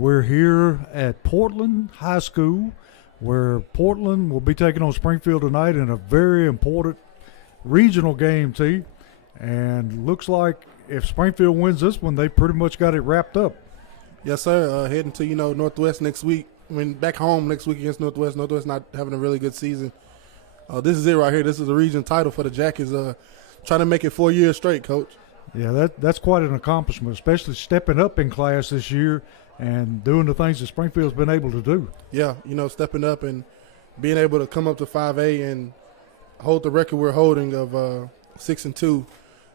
and we're here at Portland High School, where Portland will be taking on Springfield tonight in a very important regional game, T. And looks like if Springfield wins this one, they pretty much got it wrapped up. Yes, sir. Heading to, Northwest next week. Back home next week against Northwest. Northwest not having a really good season. This is it right here. This is a region title for the Jackets. Trying to make it 4 years straight, Coach. Yeah, that's quite an accomplishment, especially stepping up in class this year and doing the things that Springfield's been able to do. Yeah, stepping up and being able to come up to 5A and hold the record we're holding of 6-2.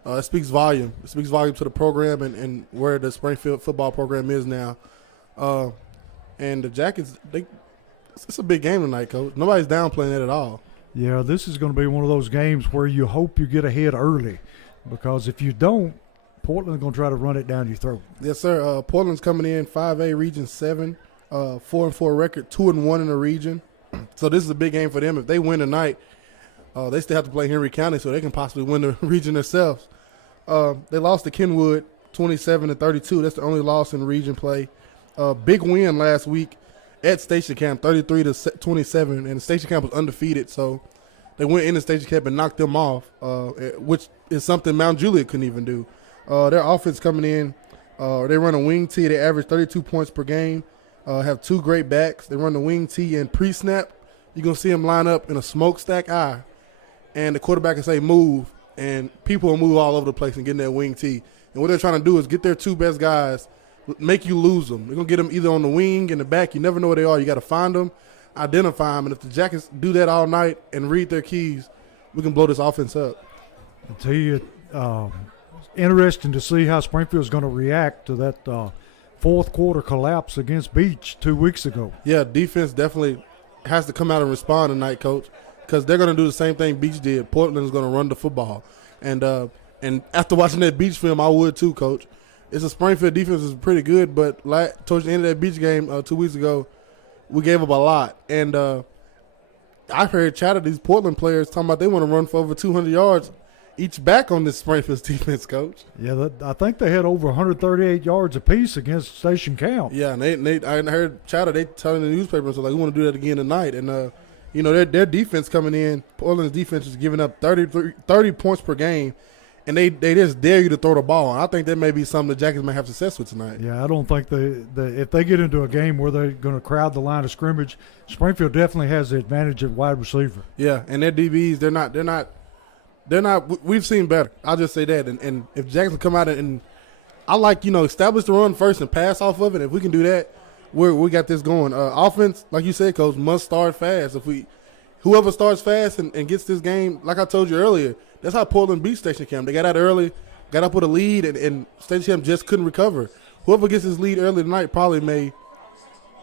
It speaks volume. It speaks volume to the program and where the Springfield football program is now. And the Jackets, it's a big game tonight, Coach. Nobody's downplaying it at all. Yeah, this is going to be one of those games where you hope you get ahead early, because if you don't, Portland's going to try to run it down your throat. Yes, sir. Portland's coming in 5A Region 7, 4-4 record, 2-1 in the region. So this is a big game for them. If they win tonight, they still have to play Henry County, so they can possibly win the region themselves. They lost to Kenwood 27-32. That's the only loss in region play. Big win last week at Station Camp, 33-27, and Station Camp was undefeated, so they went into Station Camp and knocked them off, which is something Mount Juliet couldn't even do. Their offense coming in, they run a wing tee. They average 32 points per game, have two great backs. They run the wing tee and pre-snap. You're going to see them line up in a smokestack eye, and the quarterback can say move, and people will move all over the place and get in that wing tee. And what they're trying to do is get their two best guys, make you lose them. They're going to get them either on the wing, in the back. You never know where they are. You got to find them, identify them, and if the Jackets do that all night and read their keys, we can blow this offense up. I tell you, interesting to see how Springfield's going to react to that fourth quarter collapse against Beach 2 weeks ago. Yeah, defense definitely has to come out and respond tonight, Coach, because they're going to do the same thing Beach did. Portland's going to run the football. And after watching that Beach film, I would too, Coach. It's a Springfield defense is pretty good, but towards the end of that Beach game 2 weeks ago, we gave up a lot. And I've heard chatter these Portland players talking about they want to run for over 200 yards each back on this Springfield defense, Coach. Yeah, I think they had over 138 yards apiece against Station Camp. Yeah, and I heard chatter. They telling the newspapers, we want to do that again tonight. And, their defense coming in, Portland's defense is giving up 30 points per game, and they just dare you to throw the ball. And I think that may be something the Jackets may have success with tonight. Yeah, I don't think if they get into a game where they're going to crowd the line of scrimmage, Springfield definitely has the advantage at wide receiver. Yeah, and their DBs, they're not. We've seen better. I'll just say that. And if Jackson come out and I like, establish the run first and pass off of it. If we can do that, we got this going. Offense, like you said, Coach, must start fast. Whoever starts fast and gets this game, like I told you earlier, that's how Portland beat Station Camp. They got out early, got up with a lead, and Station Camp just couldn't recover. Whoever gets this lead early tonight probably may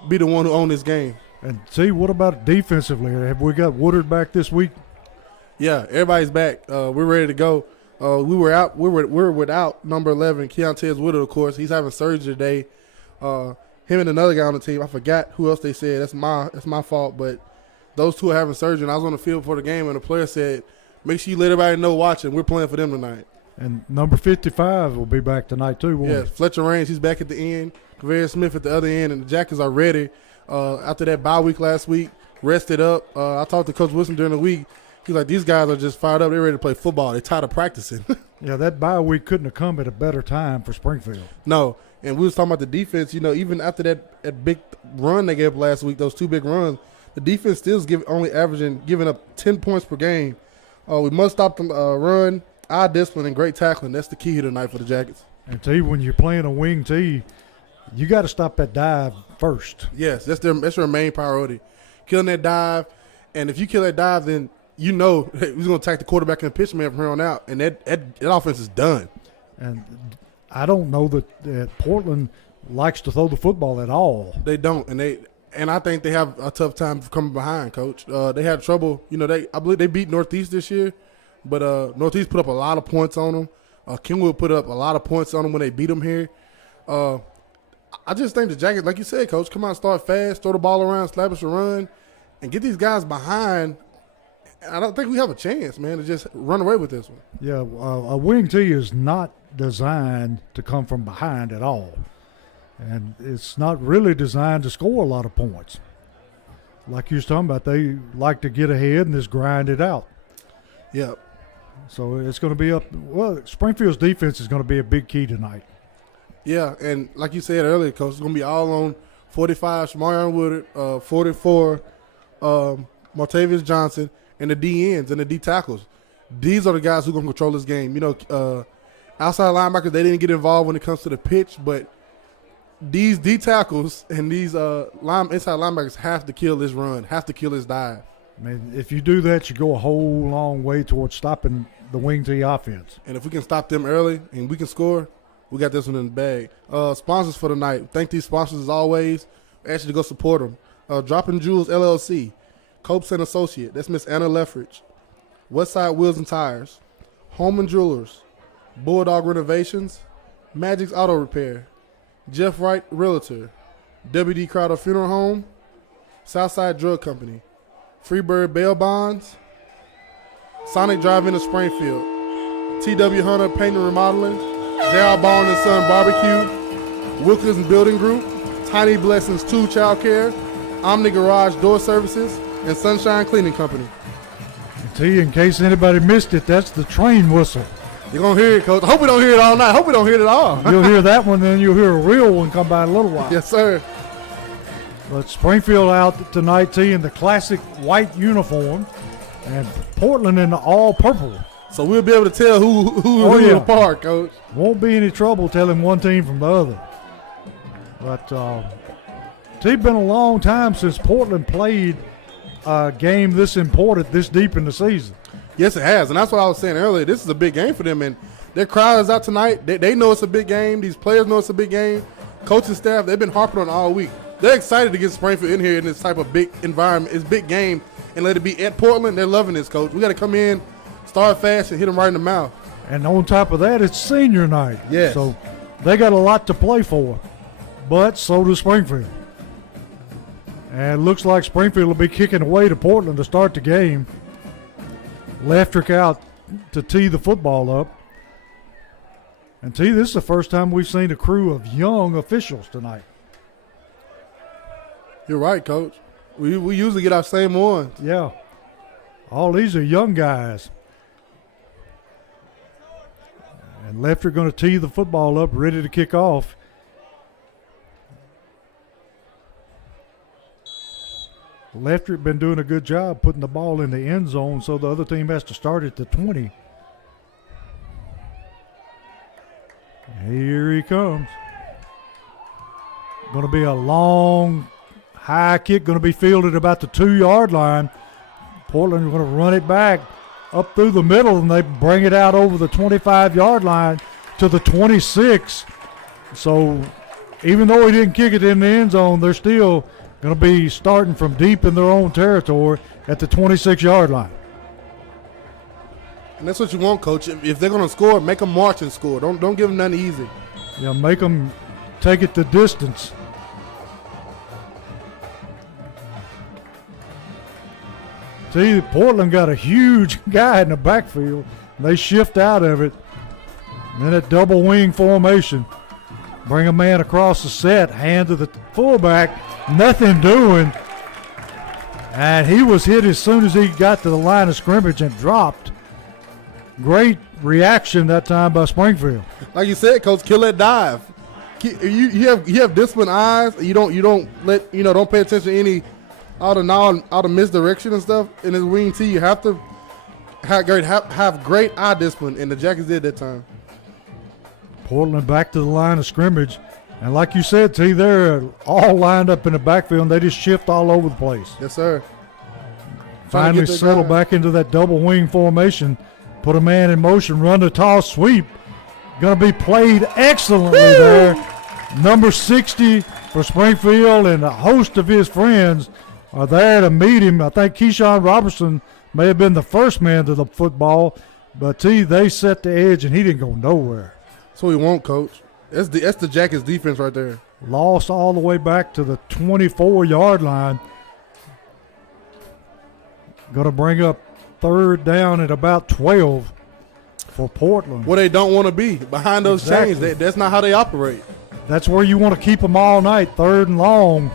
be the one who owns this game. And see, what about defensively? Have we got Woodard back this week? Yeah, everybody's back. We're ready to go. We're without number 11, Keontae Woodard, of course. He's having surgery today. Him and another guy on the team. I forgot who else they said. That's my fault. But those two are having surgery. And I was on the field before the game, and the player said, "Make sure you let everybody know watching. We're playing for them tonight." And number 55 will be back tonight too. Won't Yeah, he? Fletcher Raines. He's back at the end. Kaveri Smith at the other end, and the Jackets are ready. After that bye week last week, rested up. I talked to Coach Wilson during the week. He's like, these guys are just fired up. They're ready to play football. They're tired of practicing. Yeah, that bye week couldn't have come at a better time for Springfield. No, and we was talking about the defense. Even after that big run they gave up last week, those two big runs, the defense still is giving up 10 points per game. We must stop the run, eye discipline, and great tackling. That's the key here tonight for the Jackets. And T, when you're playing a wing T, you got to stop that dive first. Yes, that's their main priority. Killing that dive, and if you kill that dive, then he's going to attack the quarterback and the pitch man from here on out, and that offense is done. And I don't know that Portland likes to throw the football at all. They don't, and I think they have a tough time coming behind, Coach. They had trouble. I believe they beat Northeast this year, but Northeast put up a lot of points on them. Kenwood put up a lot of points on them when they beat them here. I just think the Jackets, like you said, Coach, come out, start fast, throw the ball around, establish a run, and get these guys behind. I don't think we have a chance, man, to just run away with this one. Yeah, a wing tee is not designed to come from behind at all. And it's not really designed to score a lot of points. Like you was talking about, they like to get ahead and just grind it out. Yep. So it's going to be up. Well, Springfield's defense is going to be a big key tonight. Yeah, and like you said earlier, Coach, it's going to be all on 45, Shamarion Woodard, 44, Martavius Johnson, and the D ends and the D tackles. These are the guys who are going to control this game. You know, outside linebackers, they didn't get involved when it comes to the pitch, but these D tackles and these inside linebackers have to kill this run, have to kill this dive. I mean, if you do that, you go a whole long way towards stopping the wing T offense. And if we can stop them early and we can score, we got this one in the bag. Sponsors for the night. Thank these sponsors as always. Ask you to go support them. Dropping Jewels LLC, Copes and Associate. That's Miss Anna Leffridge. Westside Wheels and Tires, Home and Jewelers, Bulldog Renovations, Magic's Auto Repair, Jeff Wright Realtor, WD Crowder Funeral Home, Southside Drug Company, Freebird Bail Bonds, Sonic Drive-In of Springfield, TW Hunter Paint and Remodeling, J.R. Bond and Son Barbecue, Wilkins Building Group, Tiny Blessings 2 Child Care, Omni Garage Door Services, and Sunshine Cleaning Company. T, in case anybody missed it, that's the train whistle. You're going to hear it, Coach. I hope we don't hear it all night. I hope we don't hear it at all. You'll hear that one, then you'll hear a real one come by in a little while. Yes, sir. But Springfield out tonight, T, in the classic white uniform, and Portland in the all purple. So we'll be able to tell who yeah. apart, Coach. Won't be any trouble telling one team from the other. But T, been a long time since Portland played a game this important, this deep in the season. Yes, it has, and that's what I was saying earlier. This is a big game for them, and their crowd is out tonight. They know it's a big game. These players know it's a big game. Coaching staff, they've been harping on it all week. They're excited to get Springfield in here in this type of big environment. It's a big game, and let it be at Portland. They're loving this, Coach. We got to come in, start fast, and hit them right in the mouth. And on top of that, it's senior night. Yes. So they got a lot to play for, but so does Springfield. And it looks like Springfield will be kicking away to Portland to start the game. Leftrick out to tee the football up. And T, this is the first time we've seen a crew of young officials tonight. You're right, Coach. We usually get our same ones. Yeah. All these are young guys. And Leftrick going to tee the football up, ready to kick off. Leftrick been doing a good job putting the ball in the end zone, so the other team has to start at the 20. Here he comes. Going to be a long, high kick, going to be fielded about the 2-yard line. Portland is going to run it back up through the middle, and they bring it out over the 25-yard line to the 26. So even though he didn't kick it in the end zone, they're still going to be starting from deep in their own territory at the 26-yard line. And that's what you want, Coach. If they're going to score, make them march and score. Don't give them nothing easy. Yeah, make them take it the distance. See, Portland got a huge guy in the backfield. They shift out of it. And then at double wing formation. Bring a man across the set, hand to the fullback, nothing doing. And he was hit as soon as he got to the line of scrimmage and dropped. Great reaction that time by Springfield. Like you said, Coach, kill that dive. You have disciplined eyes. You don't pay attention to any out of misdirection and stuff in his wing tee. You have to have great eye discipline, and the Jackets did that time. Portland back to the line of scrimmage. And like you said, T, they're all lined up in the backfield, and they just shift all over the place. Yes, sir. Finally settle back into that double wing formation, put a man in motion, run the toss sweep. Going to be played excellently there. Number 60 for Springfield, and a host of his friends are there to meet him. I think Keyshawn Robertson may have been the first man to the football, but T, they set the edge, and he didn't go nowhere. That's what we want, Coach. That's the Jackets defense right there. Lost all the way back to the 24-yard line. Going to bring up third down at about 12 for Portland. Well, they don't want to be behind those Exactly. chains. That's not how they operate. That's where you want to keep them all night, 3rd and long.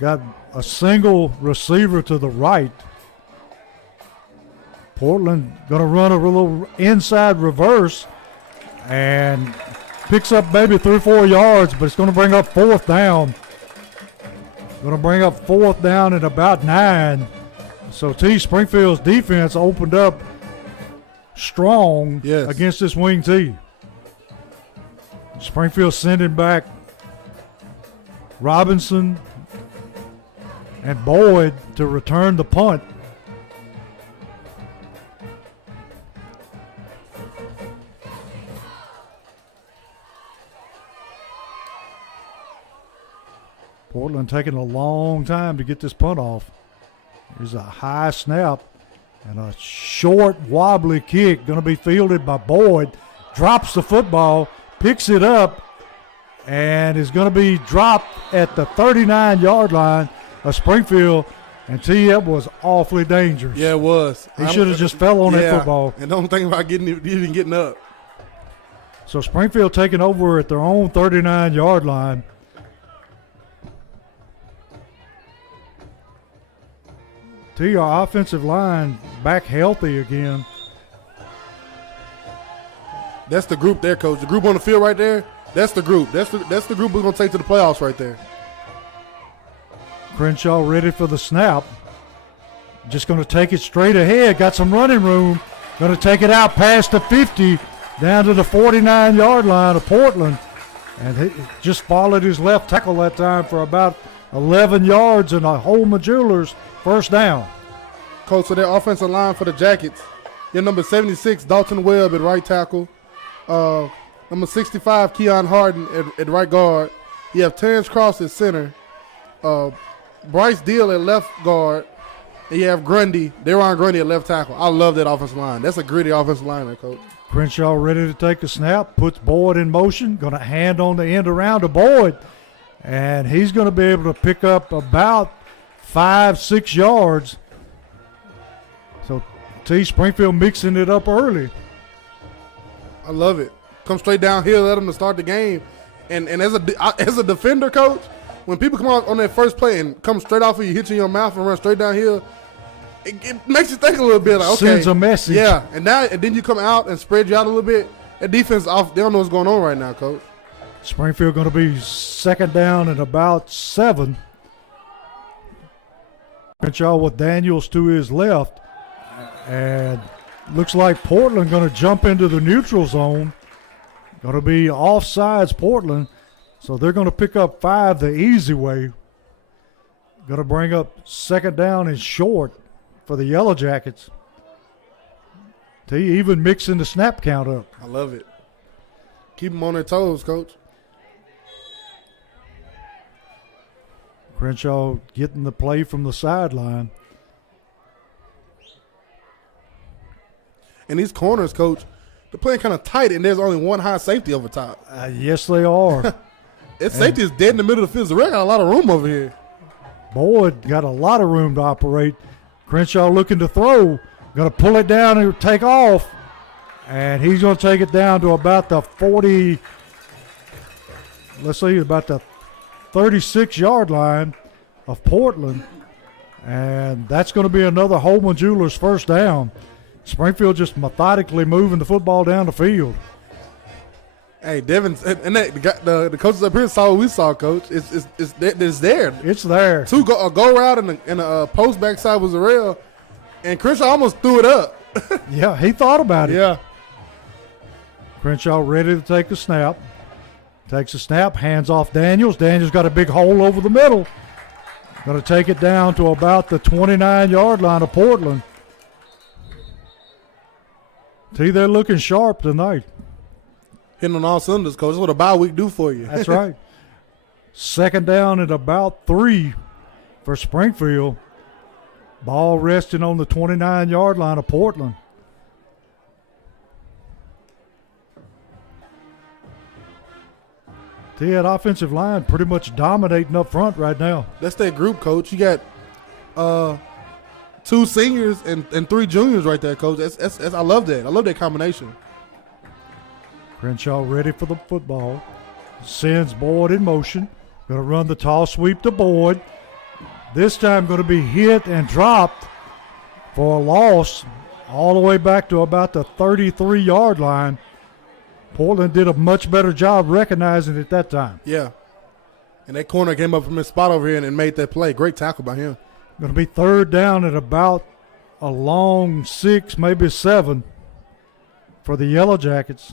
Got a single receiver to the right. Portland going to run a little inside reverse and picks up maybe 3 or 4 yards, but it's going to bring up 4th down. Going to bring up 4th down at about 9. So Springfield's defense opened up strong against this wing T. Springfield sending back Robinson and Boyd to return the punt. Portland taking a long time to get this punt off. Here's a high snap and a short, wobbly kick going to be fielded by Boyd. Drops the football, picks it up, and is going to be dropped at the 39-yard line of Springfield. And T.F. was awfully dangerous. Yeah, it was. He should have just fell on that football. And don't think about even getting up. So Springfield taking over at their own 39-yard line. Our offensive line back healthy again. That's the group there, Coach. The group on the field right there, that's the group. That's the group we're going to take to the playoffs right there. Crenshaw ready for the snap. Just going to take it straight ahead. Got some running room. Going to take it out past the 50 down to the 49-yard line of Portland. And he just followed his left tackle that time for about 11 yards and a Holman Jewelers first down. Coach, so their offensive line for the Jackets, your number 76, Dalton Webb at right tackle. Number 65, Keon Harden at right guard. You have Terrence Cross at center. Bryce Deal at left guard. And you have Deron Grundy at left tackle. I love that offensive line. That's a gritty offensive line there, Coach. Crenshaw ready to take a snap, puts Boyd in motion, going to hand on the end around to Boyd. And he's going to be able to pick up about 5-6 yards. So Springfield mixing it up early. I love it. Come straight downhill, let them to start the game. And as a defender, Coach, when people come out on that first play and come straight off of you, hit you in your mouth and run straight downhill, it makes you think a little bit. Like, okay, sends a message. Yeah, and then you come out and spread you out a little bit. That defense off. They don't know what's going on right now, Coach. Springfield going to be 2nd down and about 7. Crenshaw with Daniels to his left. And looks like Portland going to jump into the neutral zone. Going to be offsides Portland. So they're going to pick up 5 the easy way. Going to bring up 2nd down and short for the Yellow Jackets. Even mixing the snap count up. I love it. Keep them on their toes, Coach. Crenshaw getting the play from the sideline. And these corners, Coach, they're playing kind of tight, and there's only one high safety over top. Yes, they are. Its safety is dead in the middle of the field. The red got a lot of room over here. Boyd got a lot of room to operate. Crenshaw looking to throw. Going to pull it down and take off. And he's going to take it down to about the 40, let's see, about the 36-yard line of Portland. And that's going to be another Holman Jewelers first down. Springfield just methodically moving the football down the field. Hey, Devin, and the coaches up here saw what we saw, Coach. It's there. It's there. A go route and a post backside was a rail, and Crenshaw almost threw it up. Yeah, he thought about it. Yeah. Crenshaw ready to take a snap. Takes a snap, hands off Daniels. Daniels got a big hole over the middle. Going to take it down to about the 29-yard line of Portland. They're looking sharp tonight. Hitting on all cylinders, Coach. That's what a bye week do for you. That's right. 2nd down at about 3 for Springfield. Ball resting on the 29-yard line of Portland. That offensive line pretty much dominating up front right now. That's that group, Coach. You got 2 seniors and 3 juniors right there, Coach. I love that. I love that combination. Crenshaw ready for the football. Sends Boyd in motion. Going to run the toss sweep to Boyd. This time going to be hit and dropped for a loss all the way back to about the 33-yard line. Portland did a much better job recognizing it that time. Yeah. And that corner came up from his spot over here and made that play. Great tackle by him. Going to be third down at about a long 6, maybe 7 for the Yellow Jackets.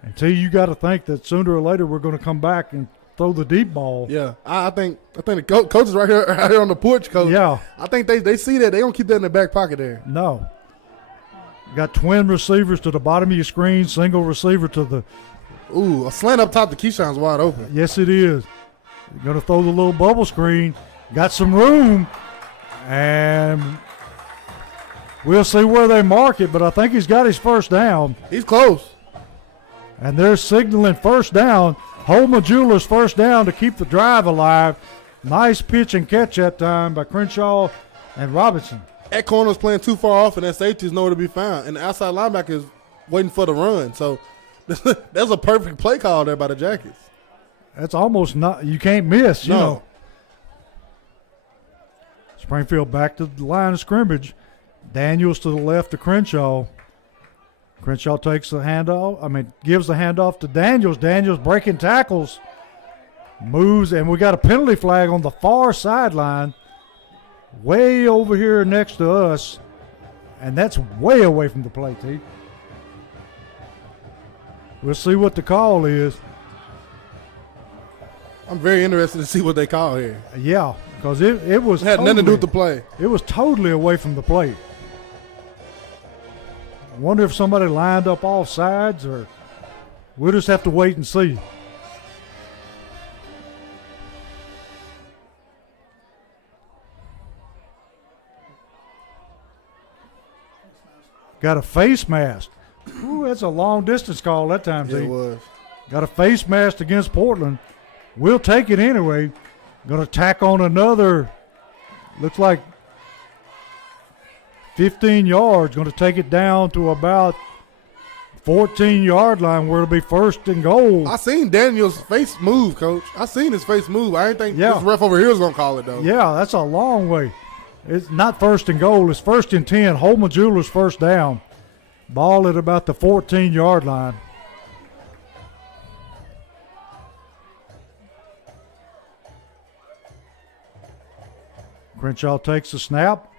Until you got to think that sooner or later we're going to come back and throw the deep ball. Yeah, I think the coach is right here on the porch, coach. Yeah. I think they see that. They don't keep that in their back pocket there. No. Got twin receivers to the bottom of your screen, single receiver to the. Ooh, a slant up top to Keyshawn's wide open. Yes, it is. You're going to throw the little bubble screen. Got some room, and we'll see where they mark it, but I think he's got his first down. He's close. And they're signaling first down. Holman Jewelers first down to keep the drive alive. Nice pitch and catch that time by Crenshaw and Robinson. That corner's playing too far off, and that safety's nowhere to be found. And the outside linebacker is waiting for the run. So that's a perfect play call there by the Jackets. That's almost not – you can't miss, you No. know. Springfield back to the line of scrimmage. Daniels to the left to Crenshaw. Crenshaw takes the handoff. Gives the handoff to Daniels. Daniels breaking tackles. Moves, and we got a penalty flag on the far sideline. Way over here next to us. And that's way away from the play, T. We'll see what the call is. I'm very interested to see what they call here. Yeah, because it was It had nothing to do with the play. It was totally away from the plate. Wonder if somebody lined up off sides, or we'll just have to wait and see. Got a face mask. Ooh, that's a long distance call that time, Yeah, T. it was. Got a face mask against Portland. We'll take it anyway. Going to tack on another, looks like 15 yards. Going to take it down to about 14-yard line where it'll be first and goal. I seen Daniel's face move, Coach. I seen his face move. I didn't think Yeah. this ref over here was going to call it, though. Yeah, that's a long way. It's not first and goal. It's first and 10. Holman Jewelers first down. Ball at about the 14-yard line. Crenshaw takes the snap.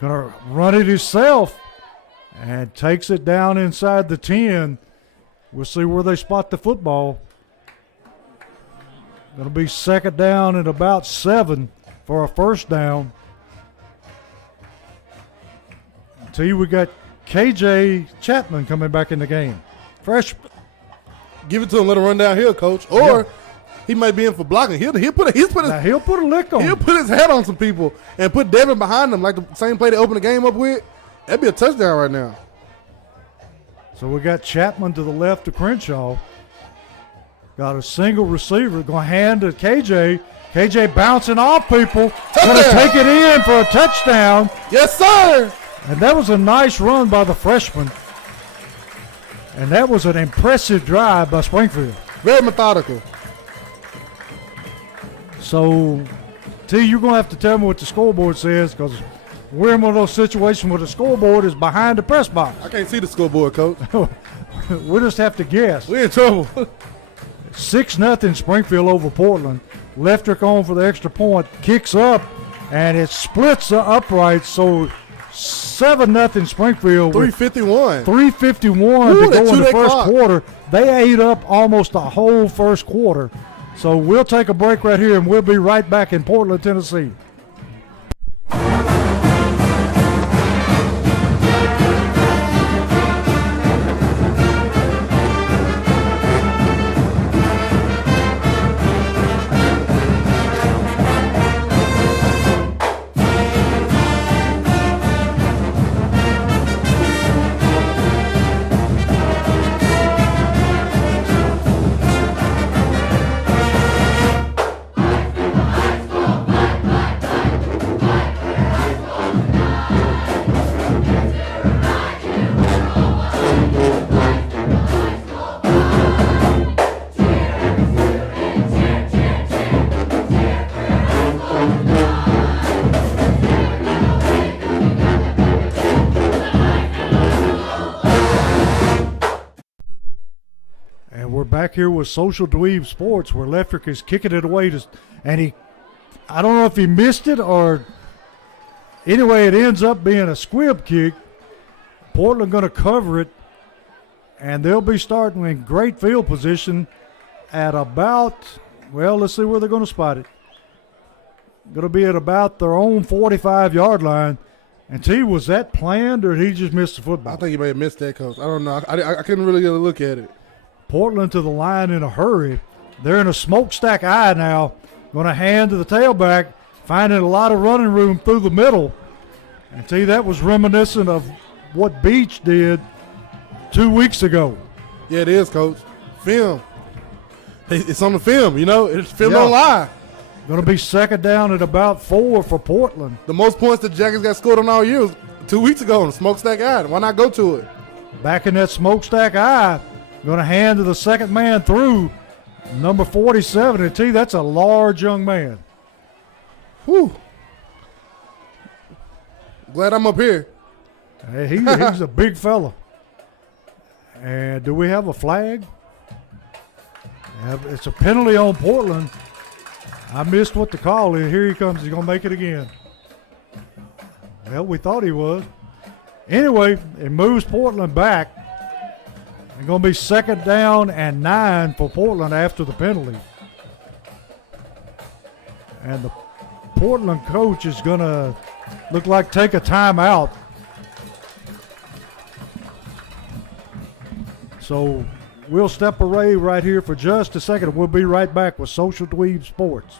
Going to run it himself and takes it down inside the 10. We'll see where they spot the football. Going to be second down at about 7 for a first down. T, we got KJ Chapman coming back in the game. Freshman. Give it to him, let him run downhill, Coach. Or he might be in for blocking. He'll put Now, he'll put a lick on he'll him. put his head on some people and put Devin behind him like the same play they opened the game up with. That'd be a touchdown right now. So we got Chapman to the left of Crenshaw. Got a single receiver. Going to hand to KJ. KJ bouncing off people. Going to take it in for a touchdown. Yes, sir. And that was a nice run by the freshman. And that was an impressive drive by Springfield. Very methodical. So, T, you're going to have to tell me what the scoreboard says, because we're in one of those situations where the scoreboard is behind the press box. I can't see the scoreboard, Coach. We'll just have to guess. We're in trouble. 6-0 Springfield over Portland. Leftrick on for the extra point. Kicks up, and it splits the uprights. So 7-0 Springfield. 351. 3:51 Ooh, to they go in chewed the that first clock. quarter. They ate up almost the whole first quarter. So we'll take a break right here, and we'll be right back in Portland, Tennessee. back here with Social Dweeb Sports, where Leftrick is kicking it away and I don't know if he missed it or anyway, it ends up being a squib kick. Portland going to cover it, and they'll be starting in great field position at about, well, let's see where they're going to spot it. Going to be at about their own 45-yard line. And T, was that planned or did he just miss the football? I think he may have missed that, Coach. I don't know. I couldn't really get a look at it. Portland to the line in a hurry. They're in a smokestack eye now. Going to hand to the tailback, finding a lot of running room through the middle. And T, that was reminiscent of what Beach did 2 weeks ago. Yeah, it is, Coach. Film. It's on the film, you know. It's filmed on live. Going to be second down at about 4 for Portland. The most points the Jackets got scored on all year was 2 weeks ago on the smokestack eye. Why not go to it? Back in that smokestack eye, going to hand to the second man through, number 47. And T, that's a large young man. Whew. Glad I'm up here. Hey, he's a big fella. And do we have a flag? It's a penalty on Portland. I missed what the call is. Here he comes. He's going to make it again. Well, we thought he was. Anyway, it moves Portland back. It's going to be second down and 9 for Portland after the penalty. And the Portland coach is going to look like take a timeout. So we'll step away right here for just a second. We'll be right back with Social Dweeb Sports.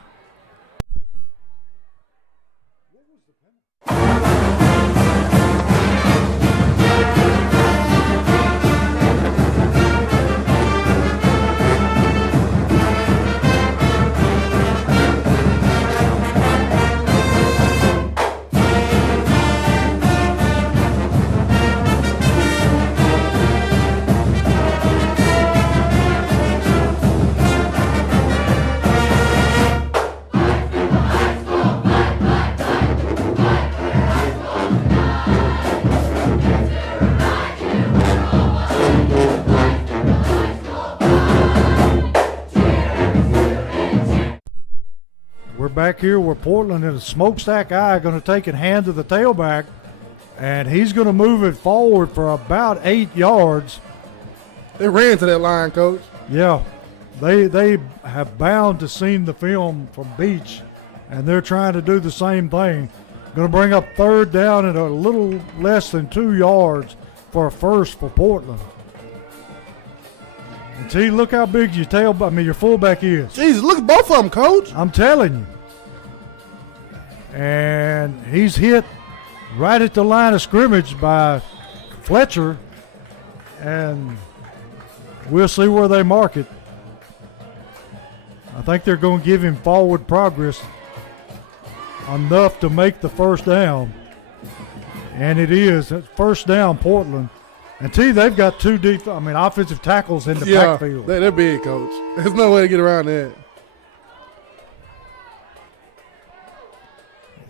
Back here where Portland in a smokestack eye going to take it hand to the tailback, and he's going to move it forward for about 8 yards. They ran to that line, Coach. Yeah, they have bound to seen the film from Beach, and they're trying to do the same thing. Going to bring up third down at a little less than 2 yards for a first for Portland. And T, look how big your your fullback is. Jesus, look at both of them, Coach. I'm telling you. And he's hit right at the line of scrimmage by Fletcher, and we'll see where they mark it. I think they're going to give him forward progress enough to make the first down, and it is first down Portland. And T, they've got two offensive tackles in the backfield. They're big, Coach. There's no way to get around that.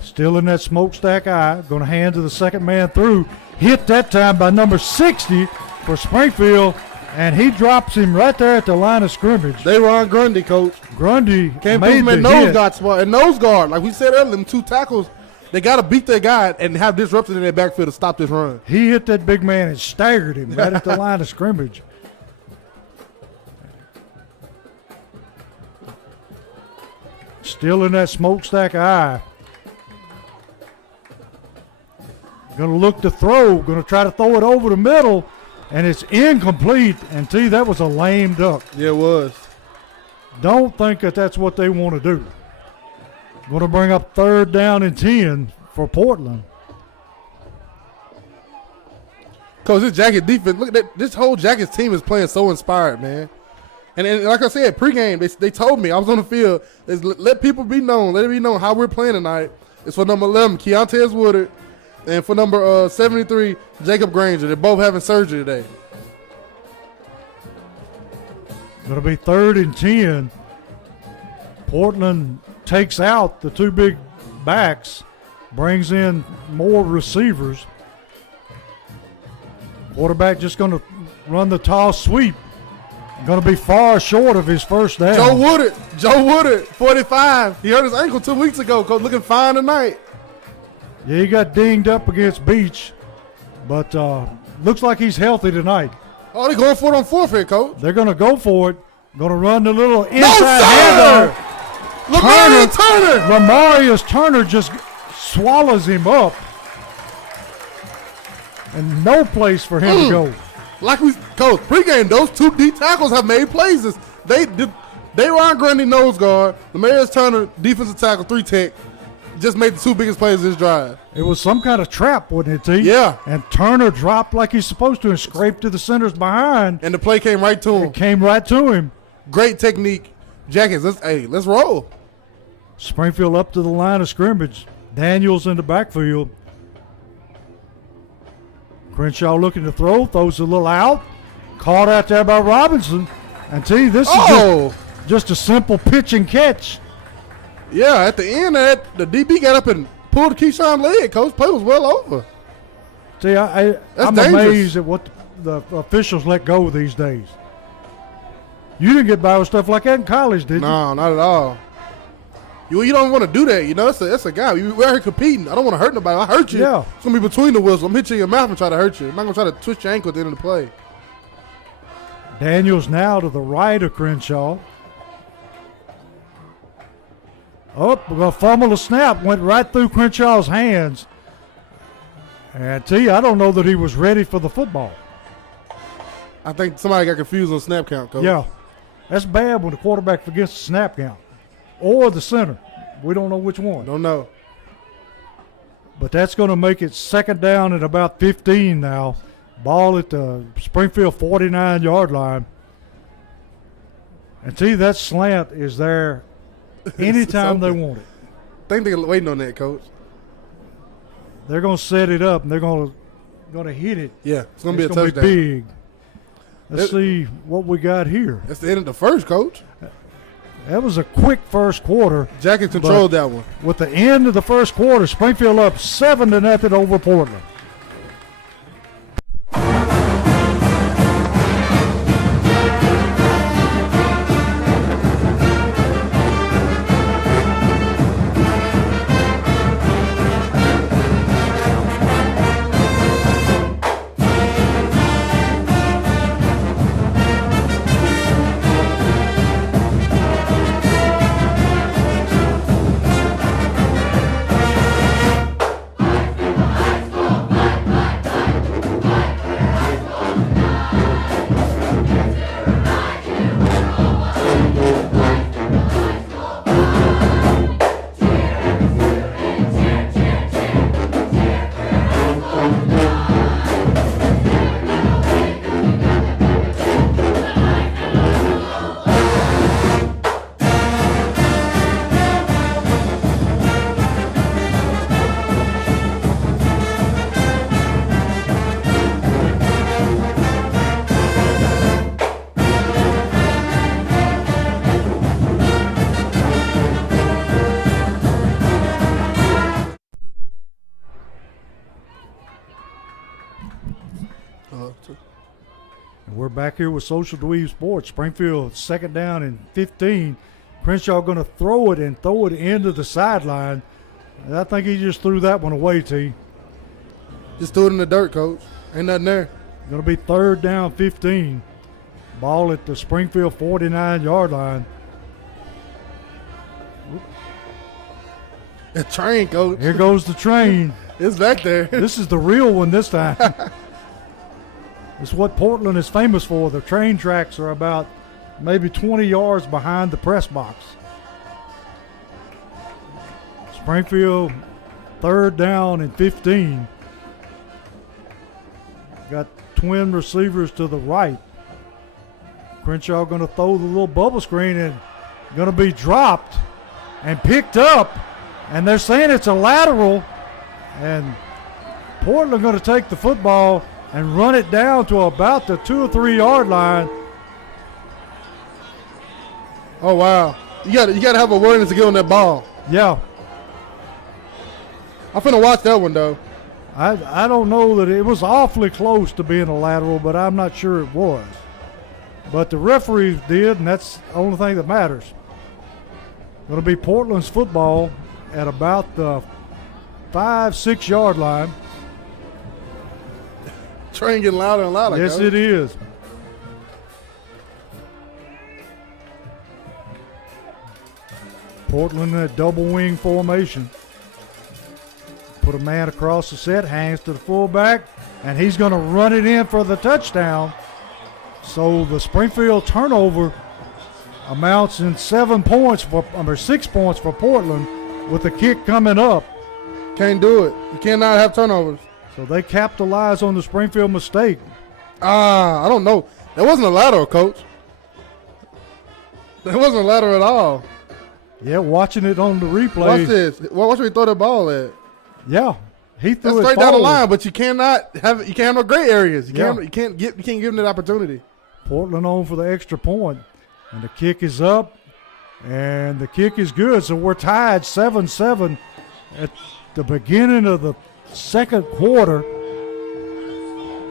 Still in that smokestack eye. Going to hand to the second man through. Hit that time by number 60 for Springfield. And he drops him right there at the line of scrimmage. They were on Grundy, Coach. Grundy can't made him the at nose hit. guard spot. And nose guard, like we said earlier, them two tackles, they got to beat their guy and have disruption in their backfield to stop this run. He hit that big man and staggered him right at the line of scrimmage. Still in that smokestack eye. Going to look to throw. Going to try to throw it over the middle. And it's incomplete. And T, that was a lame duck. Yeah, it was. Don't think that that's what they want to do. Going to bring up third down and 10 for Portland. Coach, this Jacket defense, look at that. This whole Jackets team is playing so inspired, man. And like I said, pregame, they told me I was on the field. Let people be known. Let it be known how we're playing tonight. It's for number 11, Keontae Woodard, and for number 73, Jacob Granger. They're both having surgery today. Going to be third and 10. Portland takes out the two big backs, brings in more receivers. Quarterback just going to run the toss sweep. Going to be far short of his first down. Joe Woodard, 45. He hurt his ankle 2 weeks ago. Coach looking fine tonight. Yeah, he got dinged up against Beach, but looks like he's healthy tonight. Oh, they're going for it on forfeit, Coach. They're going to go for it. Going to run the little inside handoff. Lamarius Turner just swallows him up. And no place for him to go. Like Coach, pregame, those two D tackles have made plays. They Ron Grundy nose guard, Lamarius Turner defensive tackle, 3 tech, just made the 2 biggest plays of this drive. It was some kind of trap, wasn't it, T? Yeah. And Turner dropped like he's supposed to and scraped to the center's behind. And the play came right to him. It came right to him. Great technique. Jackets, let's roll. Springfield up to the line of scrimmage. Daniels in the backfield. Crenshaw looking to throw, throws a little out. Caught out there by Robinson. And T, this is just a simple pitch and catch. Yeah, at the end of that, the DB got up and pulled Keyshawn's leg. Coach, play was well over. See, I'm amazed at what the officials let go these days. You didn't get by with stuff like that in college, did you? No, not at all. You don't want to do that, you know. It's a guy. We're here competing. I don't want to hurt nobody. I hurt you. Yeah. It's going to be between the wheels. I'm hitting your mouth and try to hurt you. I'm not going to try to twist your ankle at the end of the play. Daniels now to the right of Crenshaw. Oh, we're going to fumble the snap. Went right through Crenshaw's hands. And T, I don't know that he was ready for the football. I think somebody got confused on snap count, Coach. Yeah. That's bad when the quarterback forgets the snap count. Or the center. We don't know which one. Don't know. But that's going to make it second down at about 15 now. Ball at the Springfield 49-yard line. And see, that slant is there anytime they want it. I think they're waiting on that, Coach. They're going to set it up, and they're going to hit it. Yeah, it's going to be a touchdown. Be big. Let's see what we got here. That's the end of the first, Coach. That was a quick first quarter. Jackets controlled that one. With the end of the first quarter, Springfield up 7-0 over Portland. We're back here with Social Dweeb Sports. Springfield second down and 15. Crenshaw going to throw it into the sideline. And I think he just threw that one away, T. Just threw it in the dirt, Coach. Ain't nothing there. Going to be third down 15. Ball at the Springfield 49-yard line. A train, Coach. Here goes the train. It's back there. This is the real one this time. This is what Portland is famous for. The train tracks are about maybe 20 yards behind the press box. Springfield, third down and 15. Got twin receivers to the right. Crenshaw going to throw the little bubble screen and going to be dropped and picked up. And they're saying it's a lateral. And Portland going to take the football and run it down to about the 2 or 3 yard line. Oh wow! You got to have awareness to get on that ball. Yeah, I'm finna watch that one though. I don't know that it was awfully close to being a lateral, but I'm not sure it was. But the referee did, and that's the only thing that matters. Going to be Portland's football at about the 5-6 yard line. Train getting louder and louder. Yes, Coach. it is. Portland in a double wing formation. Put a man across the set, hangs to the fullback, and he's going to run it in for the touchdown. So the Springfield turnover amounts in 6 points for Portland with the kick coming up. Can't do it. You cannot have turnovers. So they capitalize on the Springfield mistake. I don't know. That wasn't a lateral, Coach. That wasn't a lateral at all. Yeah, watching it on the replay. Watch this. Watch where he throw that ball at. Yeah, he threw That's it straight down the forward. line, but you can't have no gray areas. Yeah. You can't give them that opportunity. Portland on for the extra point, and the kick is up, and the kick is good. So we're tied 7-7 at the beginning of the second quarter.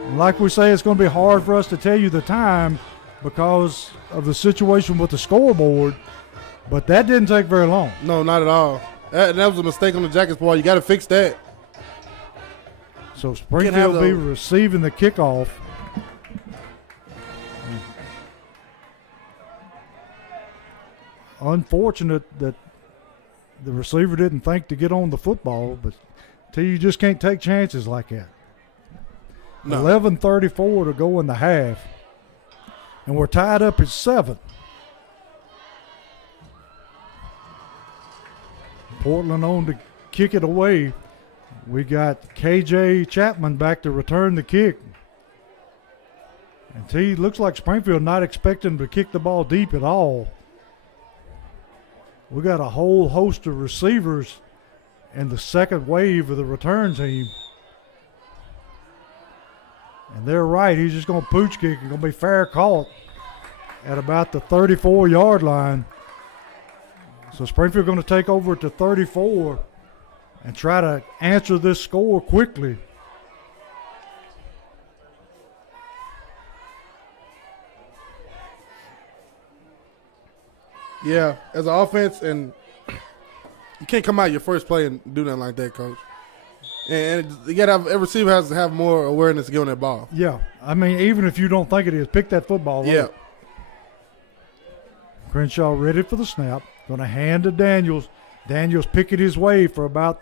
And like we say, it's going to be hard for us to tell you the time because of the situation with the scoreboard, but that didn't take very long. No, not at all. That was a mistake on the Jackets' part. You got to fix that. So Springfield will be those. receiving the kickoff. Unfortunate that the receiver didn't think to get on the football, but you just can't take chances like that. No. 11:34 to go in the half, and we're tied up at 7. Portland on to kick it away. We got KJ Chapman back to return the kick. And looks like Springfield not expecting to kick the ball deep at all. We got a whole host of receivers in the second wave of the return team. And they're right. He's just going to pooch kick. It's going to be fair caught at about the 34-yard line. So Springfield going to take over at the 34 and try to answer this score quickly. Yeah, as an offense, and you can't come out your first play and do nothing like that, Coach. And you got to have, every receiver has to have more awareness to get on that ball. Yeah, I mean, even if you don't think it is, pick that football Yeah. up. Crenshaw ready for the snap. Going to hand to Daniels. Daniels picking his way for about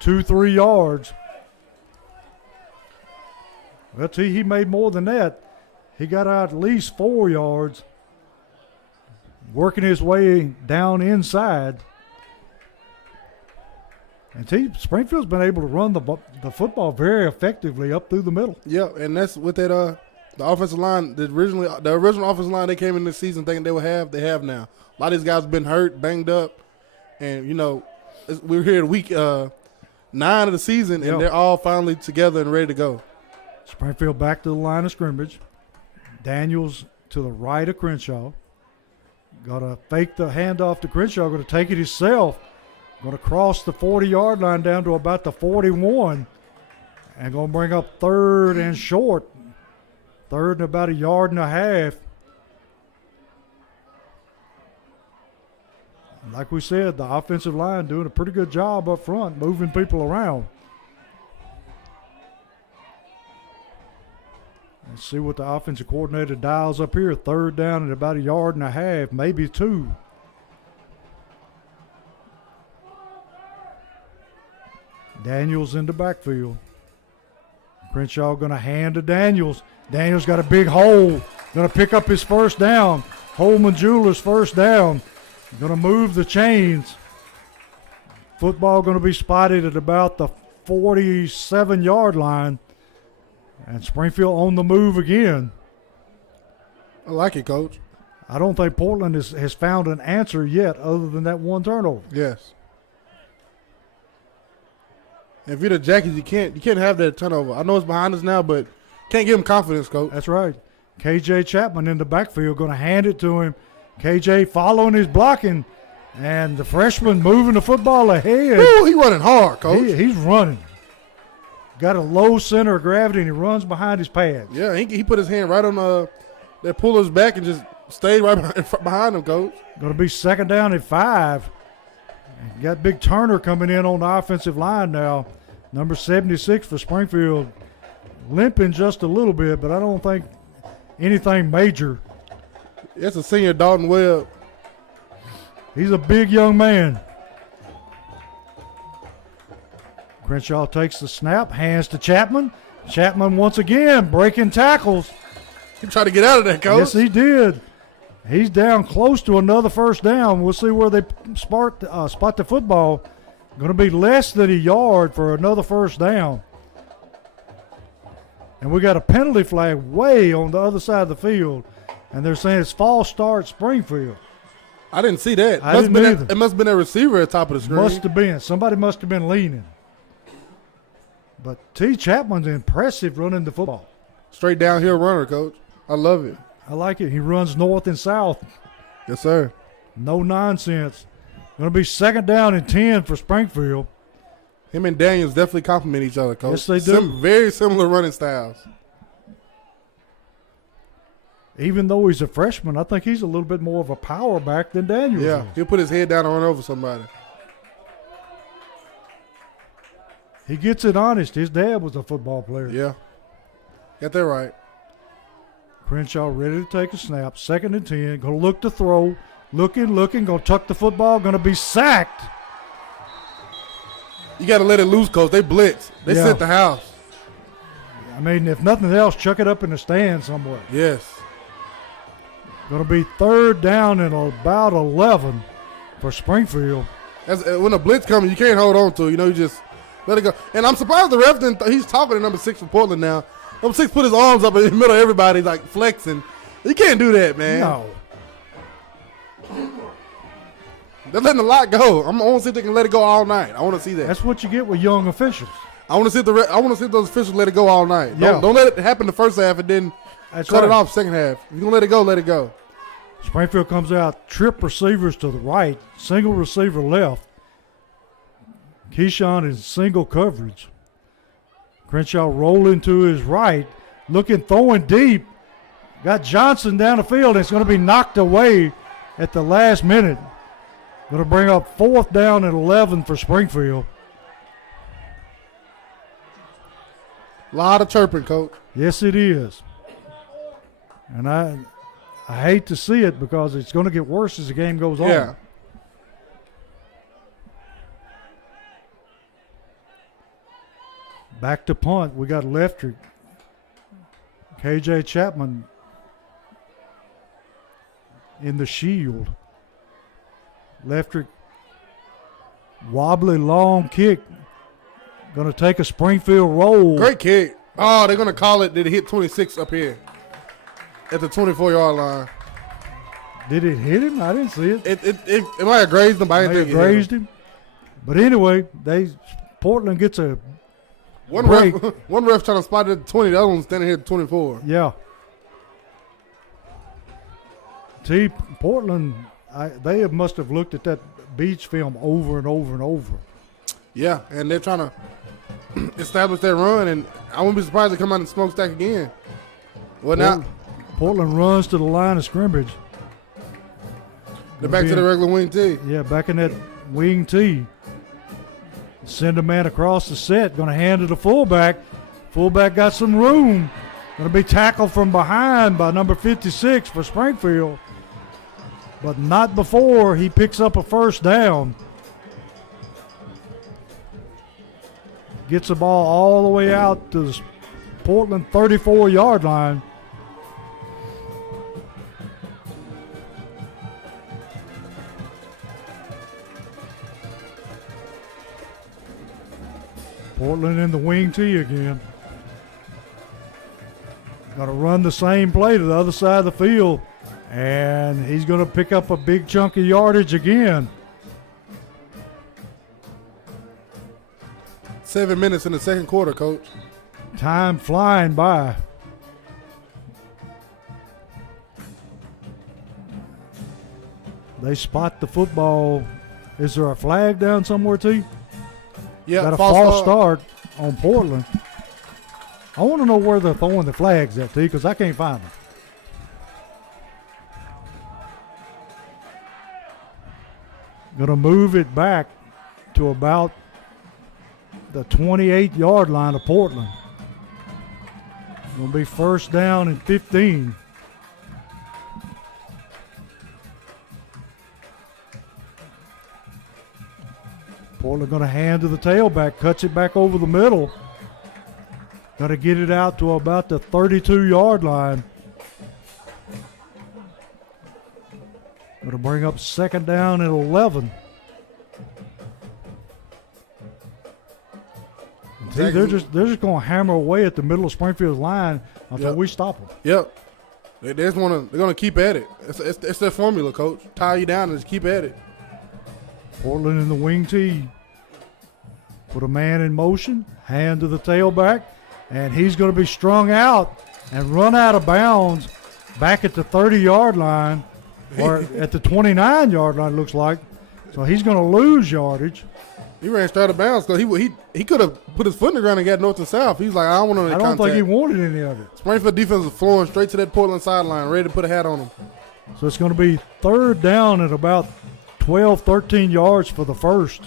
2-3 yards. Well, he made more than that. He got out at least 4 yards. Working his way down inside. And Springfield's been able to run the football very effectively up through the middle. Yeah, and that's what that the offensive line, the original offensive line they came in this season thinking they would have, they have now. A lot of these guys have been hurt, banged up, and we're here at week 9 of the season, and they're all finally together and ready to go. Springfield back to the line of scrimmage. Daniels to the right of Crenshaw. Got to fake the handoff to Crenshaw. Going to take it himself. Going to cross the 40-yard line down to about the 41. And going to bring up third and short. Third and about 1.5 yards. Like we said, the offensive line doing a pretty good job up front, moving people around. Let's see what the offensive coordinator dials up here. Third down at about 1.5 yards, maybe 2. Daniels in the backfield. Crenshaw going to hand to Daniels. Daniels got a big hole. Going to pick up his first down. Holman Jewelers first down. Going to move the chains. Football going to be spotted at about the 47-yard line. And Springfield on the move again. I like it, Coach. I don't think Portland has found an answer yet other than that one turnover. Yes. If you're the Jackies, you can't have that turnover. I know it's behind us now, but can't give him confidence, Coach. That's right. KJ Chapman in the backfield going to hand it to him. KJ following his blocking, and the freshman moving the football ahead. Woo, he running hard, Coach. He's running. Got a low center of gravity, and he runs behind his pads. Yeah, he put his hand right on They pull us back and just stayed right behind them, Coach. Going to be second down at 5. And got Big Turner coming in on the offensive line now. Number 76 for Springfield. Limping just a little bit, but I don't think anything major. That's a senior, Dalton Webb. He's a big young man. Crenshaw takes the snap, hands to Chapman. Chapman once again breaking tackles. He tried to get out of that, Coach. Yes, he did. He's down close to another first down. We'll see where they spot the football. Going to be less than a yard for another first down. And we got a penalty flag way on the other side of the field. And they're saying it's false start Springfield. I didn't see that. I didn't either. It must have been a receiver at the top of the screen. Must have been. Somebody must have been leaning. But T. Chapman's impressive running the football. Straight downhill runner, Coach. I love it. I like it. He runs north and south. Yes, sir. No nonsense. Going to be second down and 10 for Springfield. Him and Daniels definitely complement each other, Coach. Yes, they do. Very similar running styles. Even though he's a freshman, I think he's a little bit more of a power back than Daniels Yeah, is. he'll put his head down and run over somebody. He gets it honest. His dad was a football player. Yeah. Got that right. Crenshaw ready to take a snap. Second and 10. Going to look to throw. Looking. Going to tuck the football. Going to be sacked. You got to let it loose, Coach. They blitz. They sent the house. I mean, if nothing else, chuck it up in the stand somewhere. Yes. Going to be third down and about 11 for Springfield. When a blitz comes, you can't hold on to it. You just let it go. And I'm surprised the ref didn't. He's talking to number 6 for Portland now. Number 6 put his arms up in the middle of everybody, like flexing. You can't do that, man. No. They're letting a lot go. I want to see if they can let it go all night. I want to see that. That's what you get with young officials. I want to see if those officials let it go all night. Don't let it happen the first half and then cut it off second half. If you're going to let it go, let it go. Springfield comes out, trip receivers to the right, single receiver left. Keyshawn in single coverage. Crenshaw rolling to his right, throwing deep. Got Johnson down the field, and it's going to be knocked away at the last minute. Going to bring up fourth down and 11 for Springfield. A lot of chirping, Coach. Yes, it is. And I hate to see it because it's going to get worse as the game goes on. Yeah. Back to punt. We got Leftrick. KJ Chapman in the shield. Leftrick, wobbly long kick. Going to take a Springfield roll. Great kick. Oh, they're going to call it. Did it hit 26 up here at the 24-yard line? Did it hit him? I didn't see it. It might have grazed him, but I didn't think it grazed him. But anyway, Portland gets a one ref trying to spot it at the 20. The other one's standing here at 24. Yeah. Portland, they must have looked at that beach film over and over and over. Yeah, and they're trying to establish their run, and I wouldn't be surprised to come out and smokestack again. Well, now Portland runs to the line of scrimmage. They're back to the regular wing tee. Yeah, back in that wing tee. Send a man across the set. Going to hand it to fullback. Fullback got some room. Going to be tackled from behind by number 56 for Springfield. But not before he picks up a first down. Gets the ball all the way out to the Portland 34-yard line. Portland in the wing tee again. Got to run the same play to the other side of the field. And he's going to pick up a big chunk of yardage again. 7 minutes in the second quarter, Coach. Time flying by. They spot the football. Is there a flag down somewhere, T? Yeah, got a false start on Portland. I want to know where they're throwing the flags at, T, because I can't find them. Going to move it back to about the 28-yard line of Portland. Going to be first down and 15. Portland going to hand to the tailback, cuts it back over the middle. Got to get it out to about the 32-yard line. Going to bring up second down and 11. See, they're just going to hammer away at the middle of Springfield's line until we stop them. Yep. They're going to keep at it. It's their formula, Coach. Tie you down and just keep at it. Portland in the wing tee. Put a man in motion, hand to the tailback, and he's going to be strung out and run out of bounds back at the 30-yard line, or at the 29-yard line, it looks like. So he's going to lose yardage. He ran straight out of bounds because he could have put his foot in the ground and got north and south. He was like, I don't want any contact. I don't think he wanted any of it. Springfield defense was flowing straight to that Portland sideline, ready to put a hat on him. So it's going to be third down at about 12, 13 yards for the first.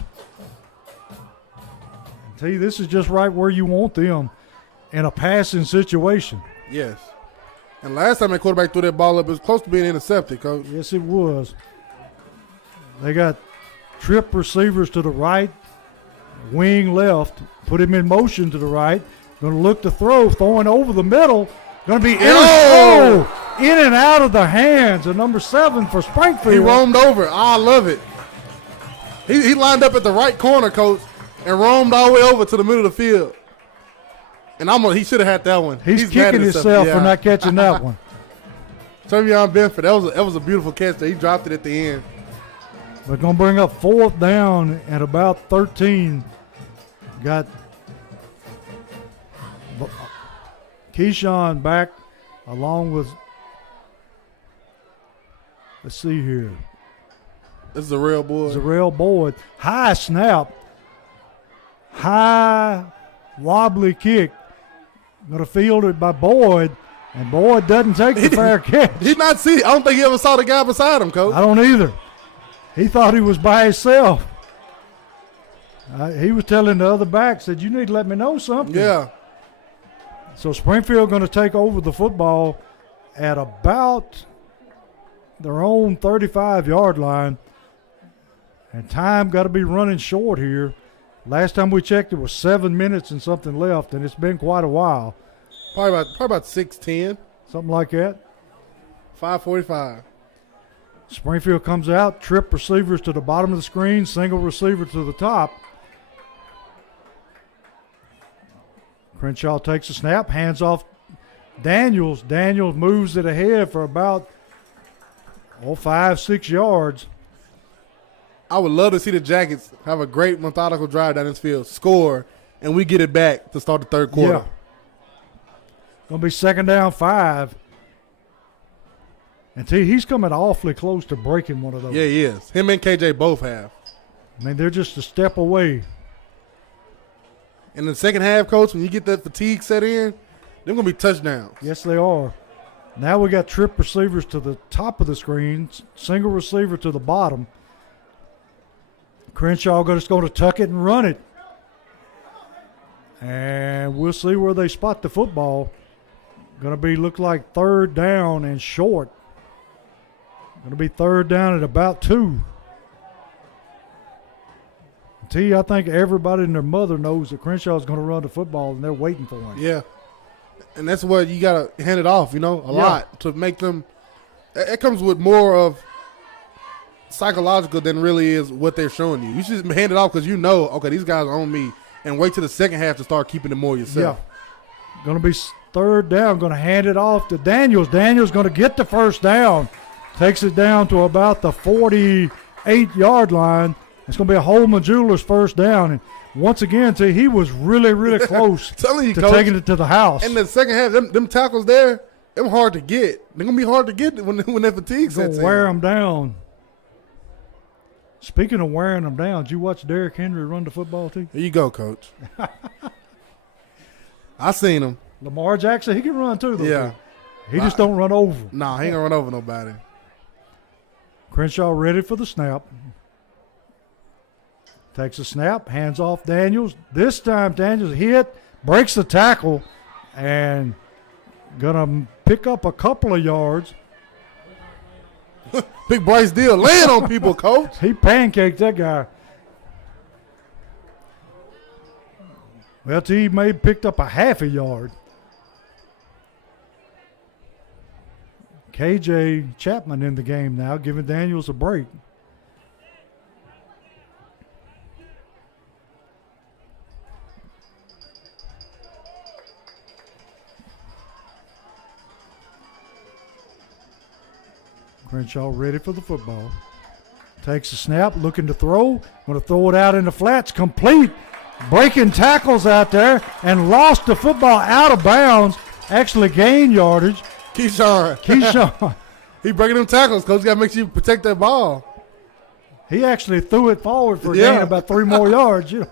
See, this is just right where you want them in a passing situation. Yes. And last time that quarterback threw that ball up, it was close to being intercepted, Coach. Yes, it was. They got trip receivers to the right, wing left, put him in motion to the right, going to look to throw, throwing over the middle, going to be in and out of the hands of number 7 for Springfield. He roamed over. I love it. He lined up at the right corner, Coach, and roamed all the way over to the middle of the field. And he should have had that one. He's kicking himself for not catching that one. Travion Benford, that was a beautiful catch there. He dropped it at the end. We're going to bring up fourth down at about 13. Got Keyshawn back along with, let's see here. This is a real boy. Zarrell Boyd. High snap. High wobbly kick. Going to field it by Boyd, and Boyd doesn't take the fair catch. I don't think he ever saw the guy beside him, Coach. I don't either. He thought he was by himself. He was telling the other back, said, you need to let me know something. Yeah. So Springfield going to take over the football at about their own 35-yard line. And time got to be running short here. Last time we checked, it was 7 minutes and something left, and it's been quite a while. Probably about 6:10. Something like that. 5:45. Springfield comes out, trip receivers to the bottom of the screen, single receiver to the top. Crenshaw takes a snap, hands off Daniels. Daniels moves it ahead for about 5-6 yards. I would love to see the Jackets have a great methodical drive down this field, score, and we get it back to start the third quarter. Yeah. Going to be second down 5. And he's coming awfully close to breaking one of those. Yeah, he is. Him and KJ both have. I mean, they're just a step away. In the second half, Coach, when you get that fatigue set in, they're going to be touchdowns. Yes, they are. Now we got trip receivers to the top of the screen, single receiver to the bottom. Crenshaw just going to tuck it and run it. And we'll see where they spot the football. Going to look like third down and short. Going to be third down at about 2. I think everybody and their mother knows that Crenshaw's going to run the football, and they're waiting for him. Yeah. And that's what you got to hand it off, a lot to make them. It comes with more of psychological than really is what they're showing you. You should hand it off because okay, these guys are on me, and wait till the second half to start keeping it more yourself. Yeah. Going to be third down. Going to hand it off to Daniels. Daniels going to get the first down. Takes it down to about the 48-yard line. It's going to be a Holman Jewelers first down. And once again, he was really, really close to Coach, taking it to the house. In the second half, them tackles there, they're hard to get. They're going to be hard to get when that fatigue sets in. Wear them down. Speaking of wearing them down, did you watch Derrick Henry run the football team? Here you go, Coach. I seen him. Lamar Jackson, he can run too, though. Yeah. He just don't run over. Nah, he ain't going to run over nobody. Crenshaw ready for the snap. Takes a snap, hands off Daniels. This time Daniels hit, breaks the tackle, and gonna pick up a couple of yards. Big Bryce Deal laying on people, Coach. He pancaked that guy. Well, he may have picked up a half a yard. KJ Chapman in the game now, giving Daniels a break. Crenshaw ready for the football. Takes a snap, looking to throw. Going to throw it out in the flats. Complete. Breaking tackles out there and lost the football out of bounds. Actually gained yardage. Keyshawn. He breaking them tackles, Coach. Got to make sure you protect that ball. He actually threw it forward for a gain about 3 more yards. You know.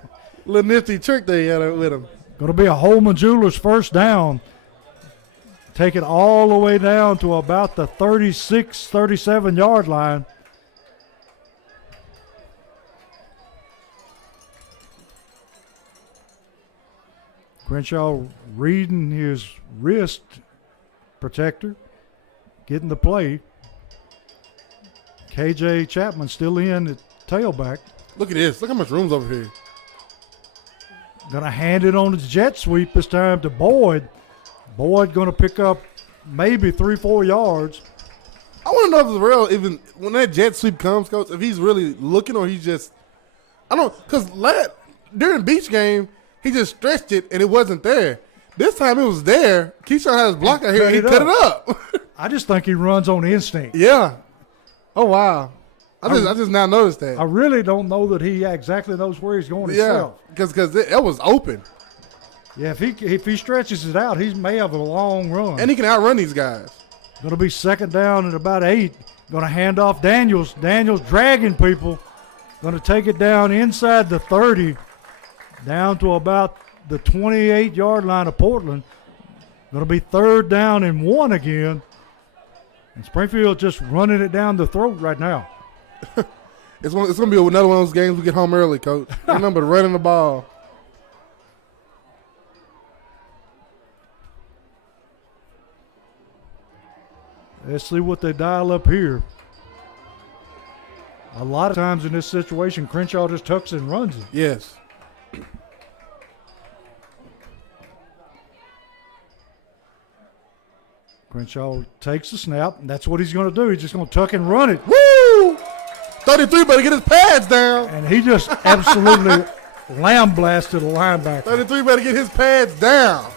Little nifty trick they had with him. Going to be a Holman Jewelers first down. Take it all the way down to about the 36, 37 yard line. Crenshaw reading his wrist protector, getting the play. KJ Chapman still in at tailback. Look at this. Look how much room's over here. Going to hand it on the jet sweep this time to Boyd. Boyd going to pick up maybe 3-4 yards. I want to know if it's real, even when that jet sweep comes, Coach, if he's really looking or he's just, I don't, because during the beach game, he just stretched it and it wasn't there. This time it was there. Keyshawn had his block out here and he cut it up. I just think he runs on instinct. Yeah. Oh, wow. I just now noticed that. I really don't know that he exactly knows where he's going himself. Yeah, because it was open. Yeah, if he stretches it out, he may have a long run. And he can outrun these guys. Going to be second down at about 8. Going to hand off Daniels. Daniels dragging people. Going to take it down inside the 30, down to about the 28-yard line of Portland. Going to be third down and 1 again. And Springfield just running it down the throat right now. It's going to be another one of those games we get home early, Coach. Remember, running the ball. Let's see what they dial up here. A lot of times in this situation, Crenshaw just tucks and runs it. Yes. Crenshaw takes the snap, and that's what he's going to do. He's just going to tuck and run it. Woo! 33 better get his pads down. And he just absolutely lambasted a linebacker. 33 better get his pads down.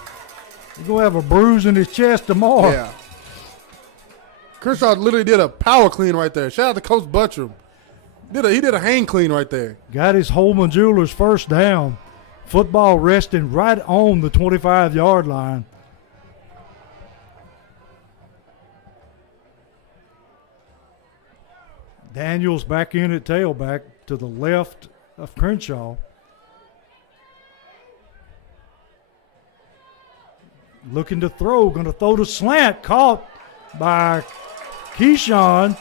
He's going to have a bruise in his chest tomorrow. Yeah. Crenshaw literally did a power clean right there. Shout out to Coach Buttram. He did a hang clean right there. Got his Holman Jewelers first down. Football resting right on the 25-yard line. Daniels back in at tailback to the left of Crenshaw. Looking to throw, going to throw the slant, caught by Keyshawn.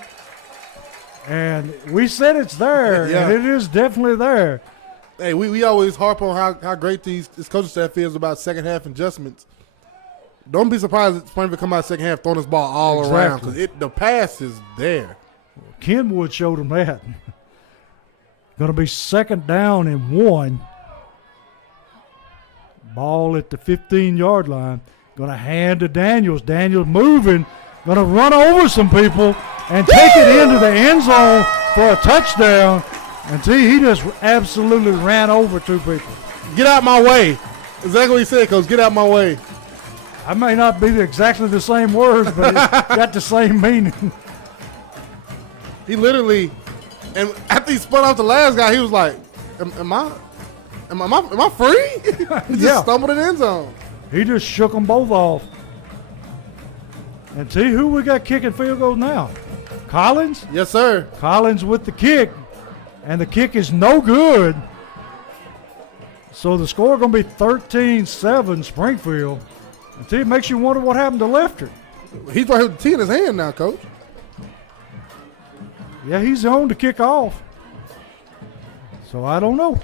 And we said it's there, yeah. and it is definitely there. Hey, we always harp on how great this coaching staff is about second half adjustments. Don't be surprised if Springfield come out second half throwing this ball all around because the pass is there. Kenwood showed him that. Going to be second down and 1. Ball at the 15-yard line. Going to hand to Daniels. Daniels moving. Going to run over some people and take it into the end zone for a touchdown. And he just absolutely ran over 2 people. Get out my way. Exactly what he said, Coach. Get out my way. I may not be exactly the same words, but it got the same meaning. He literally, and after he spun off the last guy, he was like, am I free? He just stumbled in the end zone. He just shook them both off. And see who we got kicking field goals now? Collins? Yes, sir. Collins with the kick. And the kick is no good. So the score going to be 13-7 Springfield. And see, it makes you wonder what happened to Lefter. He's right here with the tee in his hand now, Coach. Yeah, he's on to kick off. So I don't know.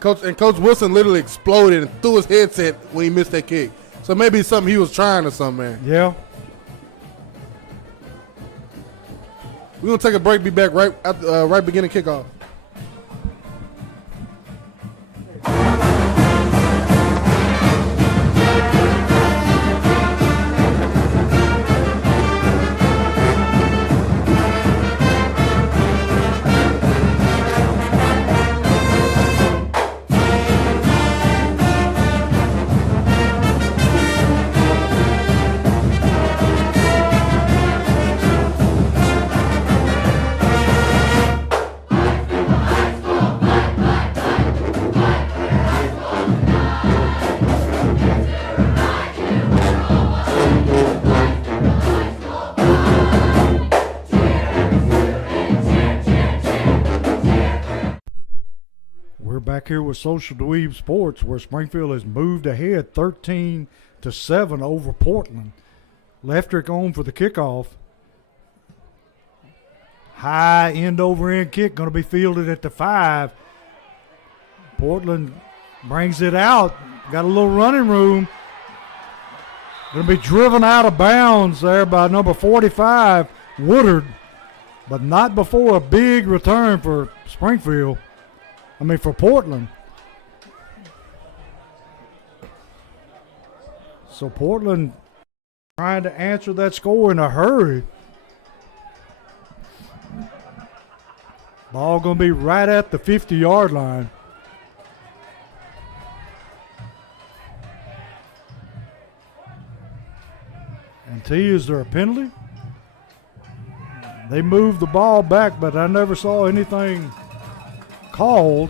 Coach Wilson literally exploded and threw his headset when he missed that kick. So maybe it's something he was trying or something, man. Yeah. We're going to take a break, be back right beginning kickoff. Back here with Social Dweeb Sports, where Springfield has moved ahead 13-7 over Portland. Leftrick on for the kickoff. High end over end kick going to be fielded at the 5. Portland brings it out. Got a little running room. Going to be driven out of bounds there by number 45, Woodard, but not before a big return for Springfield. For Portland. So Portland trying to answer that score in a hurry. Ball going to be right at the 50-yard line. And T, is there a penalty? They moved the ball back, but I never saw anything called,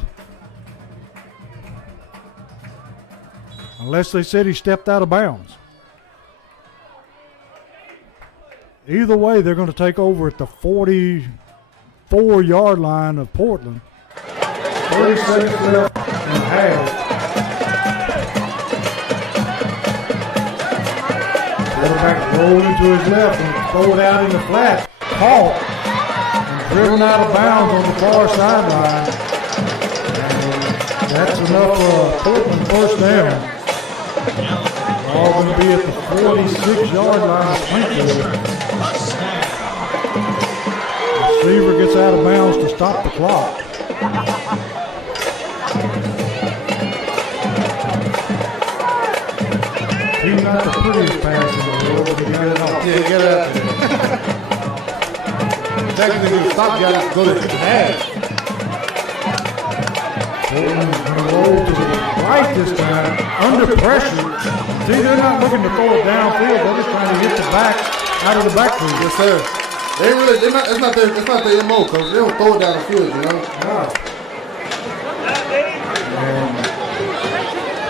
unless they said he stepped out of bounds. Either way, they're going to take over at the 44-yard line of Portland. 30 seconds left and a half. Quarterback rolling to his left and throw it out in the flat. Caught and driven out of bounds on the far sideline. That's enough for a Portland first down. All going to be at the 46-yard line of Springfield. Receiver gets out of bounds to stop the clock. He's not the prettiest pass in the world, but he got it off. Yeah, get it out there. Technically, the stop got to go to the pass. Portland's going to roll to the right this time, under pressure. See, they're not looking to throw it downfield. They're just trying to get the back out of the backfield. Yes, sir. It's not their MO, because they don't throw it down the field, you know. Yeah. And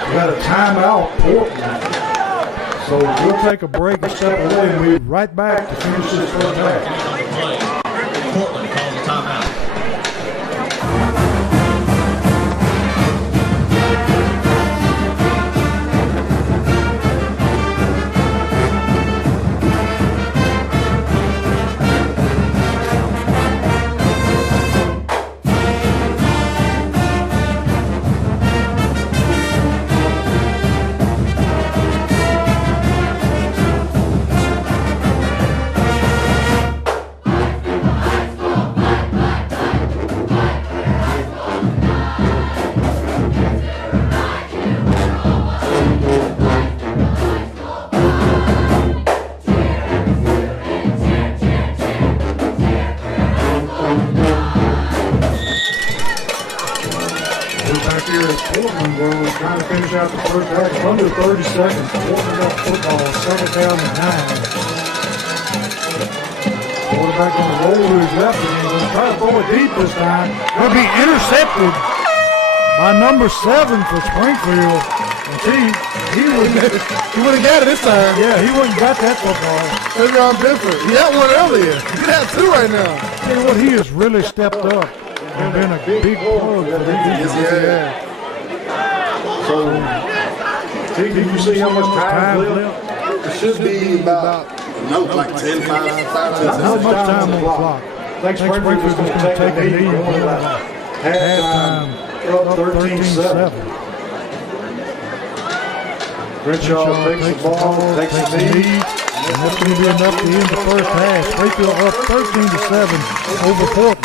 we got a timeout, Portland. So we'll take a break and step away, and we'll be right back to finish this first half. Portland calls a timeout. Trying to finish out the first half. Under 30 seconds. Portland got football. Second down and 9. Quarterback going to roll to his left again. Going to try to throw it deep this time. Going to be intercepted by number 7 for Springfield. And he wouldn't have got it this time. Yeah, he wouldn't got that football. Maybe I'm different. He had one earlier. He had 2 right now. Tell you what, he has really stepped up and been a big plug for the defense. Yeah. So, can you see how much time left? It should be about like 10, 5, 5, 10. Not much time on the clock. Thanks, Springfield's going to take a knee. Halftime up 13-7. 13-7. Crenshaw takes the ball, takes the knee. And that's going to be enough to end the first half. Springfield up 13-7 over Portland.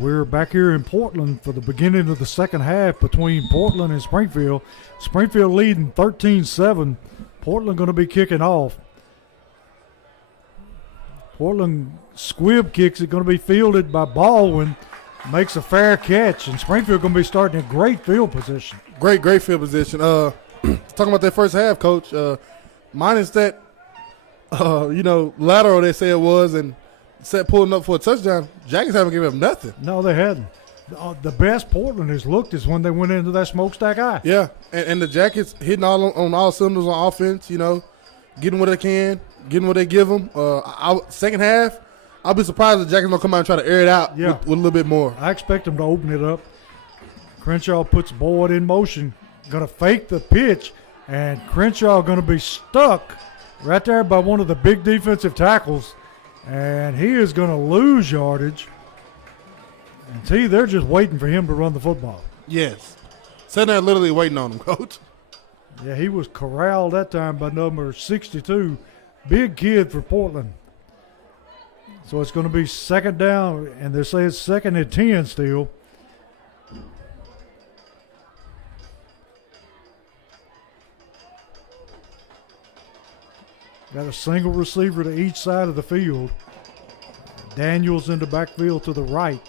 We're back here in Portland for the beginning of the second half between Portland and Springfield. Springfield leading 13-7. Portland going to be kicking off. Portland squib kicks it, going to be fielded by Baldwin. Makes a fair catch, and Springfield going to be starting in great field position. Great field position. Talking about that first half, Coach, minus that, lateral they say it was and set pulling up for a touchdown, Jackets haven't given up nothing. No, they hadn't. The best Portland has looked is when they went into that smokestack eye. Yeah, and the Jackets hitting on all cylinders on offense, getting what they can, getting what they give them. Second half, I'll be surprised if the Jackets don't come out and try to air it out with a little bit more. I expect them to open it up. Crenshaw puts Boyd in motion, going to fake the pitch, and Crenshaw going to be stuck right there by one of the big defensive tackles, and he is going to lose yardage. And see, they're just waiting for him to run the football. Yes. Sitting there literally waiting on him, Coach. Yeah, he was corralled that time by number 62. Big kid for Portland. So it's going to be second down, and they say it's second and 10 still. Got a single receiver to each side of the field. Daniels in the backfield to the right.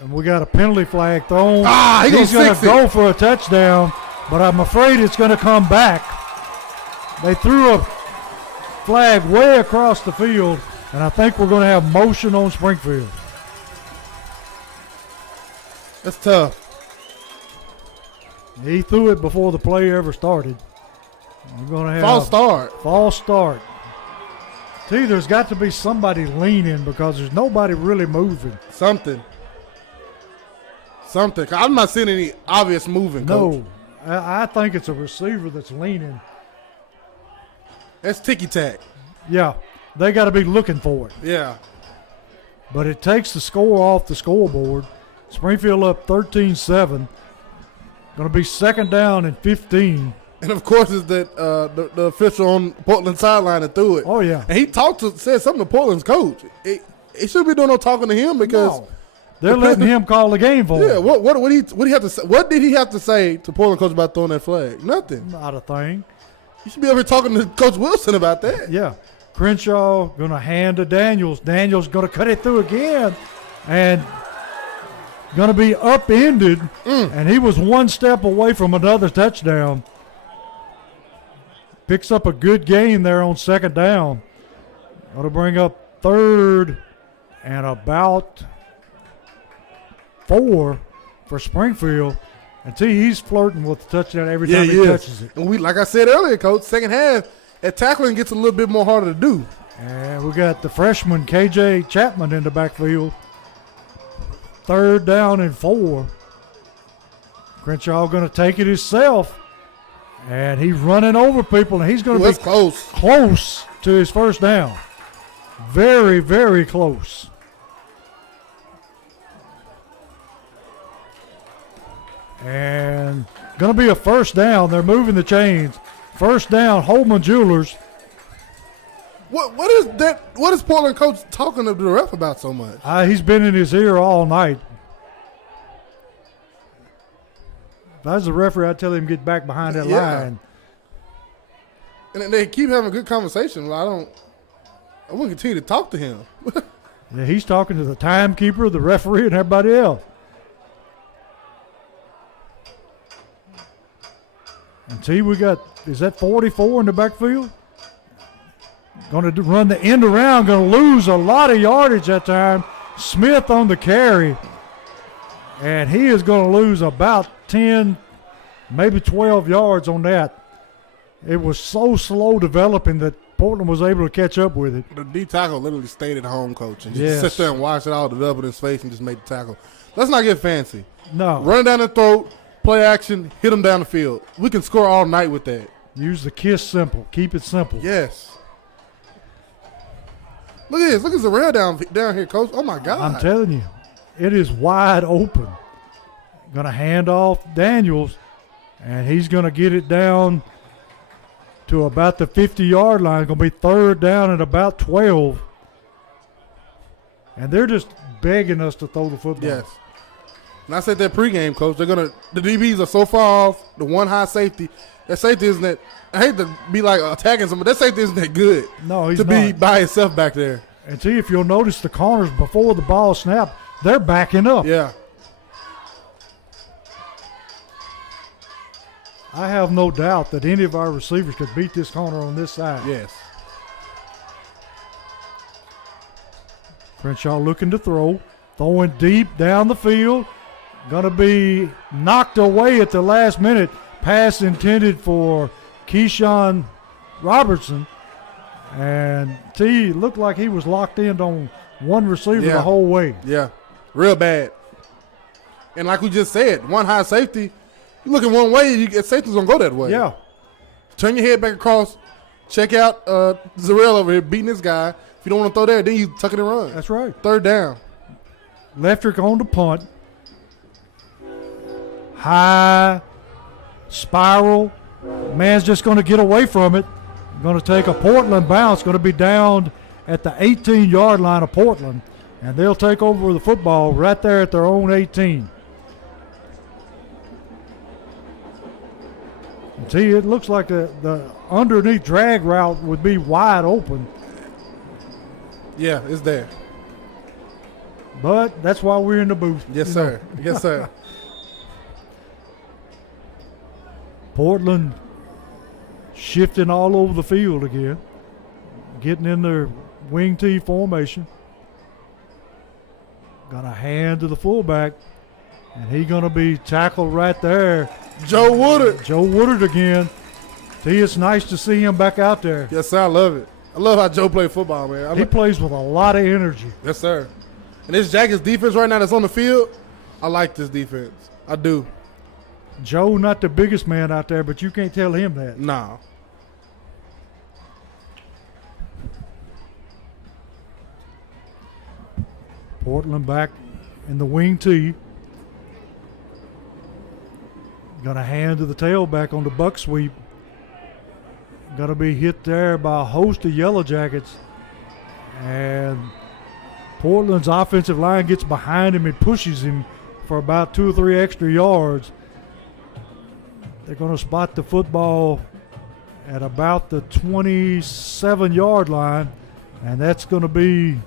And we got a penalty flag thrown. He's going to go for a touchdown, but I'm afraid it's going to come back. They threw a flag way across the field, and I think we're going to have motion on Springfield. That's tough. He threw it before the play ever started. We're going to have false start. See, there's got to be somebody leaning because there's nobody really moving. Something. I'm not seeing any obvious moving, Coach. No, I think it's a receiver that's leaning. That's ticky-tack. Yeah, they got to be looking for it. Yeah. But it takes the score off the scoreboard. Springfield up 13-7. Going to be second down and 15. And, of course, it's that the official on Portland sideline that threw it. Oh, yeah. And he said something to Portland's coach. He shouldn't be doing no talking to him because they're letting him call the game for him. Yeah, what did he have to say? What did he have to say to Portland coach about throwing that flag? Nothing. Not a thing. You should be over here talking to Coach Wilson about that. Yeah. Crenshaw going to hand to Daniels. Daniels going to cut it through again and going to be upended. And he was one step away from another touchdown. Picks up a good gain there on second down. Going to bring up third and about 4 for Springfield. And see, he's flirting with the touchdown every time he touches it. And like I said earlier, Coach, second half, that tackling gets a little bit more harder to do. And we got the freshman, KJ Chapman, in the backfield. Third down and 4. Crenshaw going to take it himself. And he's running over people, and he's going to be close to his first down. Very, very close. And going to be a first down. They're moving the chains. First down, Holman Jewelers. What is that? What is Portland coach talking to the ref about so much? He's been in his ear all night. If I was the referee, I'd tell him to get back behind that line. And they keep having a good conversation. Well, I want to continue to talk to him. Yeah, he's talking to the timekeeper, the referee, and everybody else. And see, we got, is that 44 in the backfield? Going to run the end around, going to lose a lot of yardage that time. Smith on the carry. And he is going to lose about 10, maybe 12 yards on that. It was so slow developing that Portland was able to catch up with it. The D tackle literally stayed at home, coach, and just sit there and watch it all develop in his face and just make the tackle. Let's not get fancy. No. Run it down the throat, play action, hit him down the field. We can score all night with that. Use the KISS simple. Keep it simple. Yes. Look at this. Look at the rail down here, coach. Oh, my God. I'm telling you, it is wide open. Going to hand off Daniels, and he's going to get it down to about the 50-yard line. Going to be third down at about 12. and they're just begging us to throw the football. Yes. And I said that pregame, Coach. The DBs are so far off. The one high safety, that safety isn't that. I hate to be like attacking someone. That safety isn't that good. No, he's to not. be by himself back there. And see, if you'll notice the corners before the ball snap, they're backing up. Yeah. I have no doubt that any of our receivers could beat this corner on this side. Yes. Crenshaw looking to throw. Throwing deep down the field. Going to be knocked away at the last minute. Pass intended for Keyshawn Robertson. And T looked like he was locked in on one receiver the whole way. Yeah. Real bad. And like we just said, one high safety, you looking one way, safety's going to go that way. Yeah. Turn your head back across. Check out Zarrell over here beating this guy. If you don't want to throw there, then you tuck it and run. That's right. Third down. Leftrick on the punt. High spiral. Man's just going to get away from it. Going to take a Portland bounce. Going to be down at the 18-yard line of Portland. And they'll take over the football right there at their own 18. See, it looks like the underneath drag route would be wide open. Yeah, it's there. But that's why we're in the booth. Yes, sir. Yes, sir. Portland shifting all over the field again. Getting in their wing T formation. Got a hand to the fullback. And he's going to be tackled right there. Joe Woodard. Joe Woodard again. See, it's nice to see him back out there. Yes, sir. I love it. I love how Joe plays football, man. He plays with a lot of energy. Yes, sir. And this Jackets defense right now that's on the field, I like this defense. I do. Joe, not the biggest man out there, but you can't tell him that. Nah. Portland back in the wing T. Got a hand to the tailback on the buck sweep. Going to be hit there by a host of Yellow Jackets. And Portland's offensive line gets behind him and pushes him for about 2 or 3 extra yards. They're going to spot the football at about the 27-yard line. And that's going to be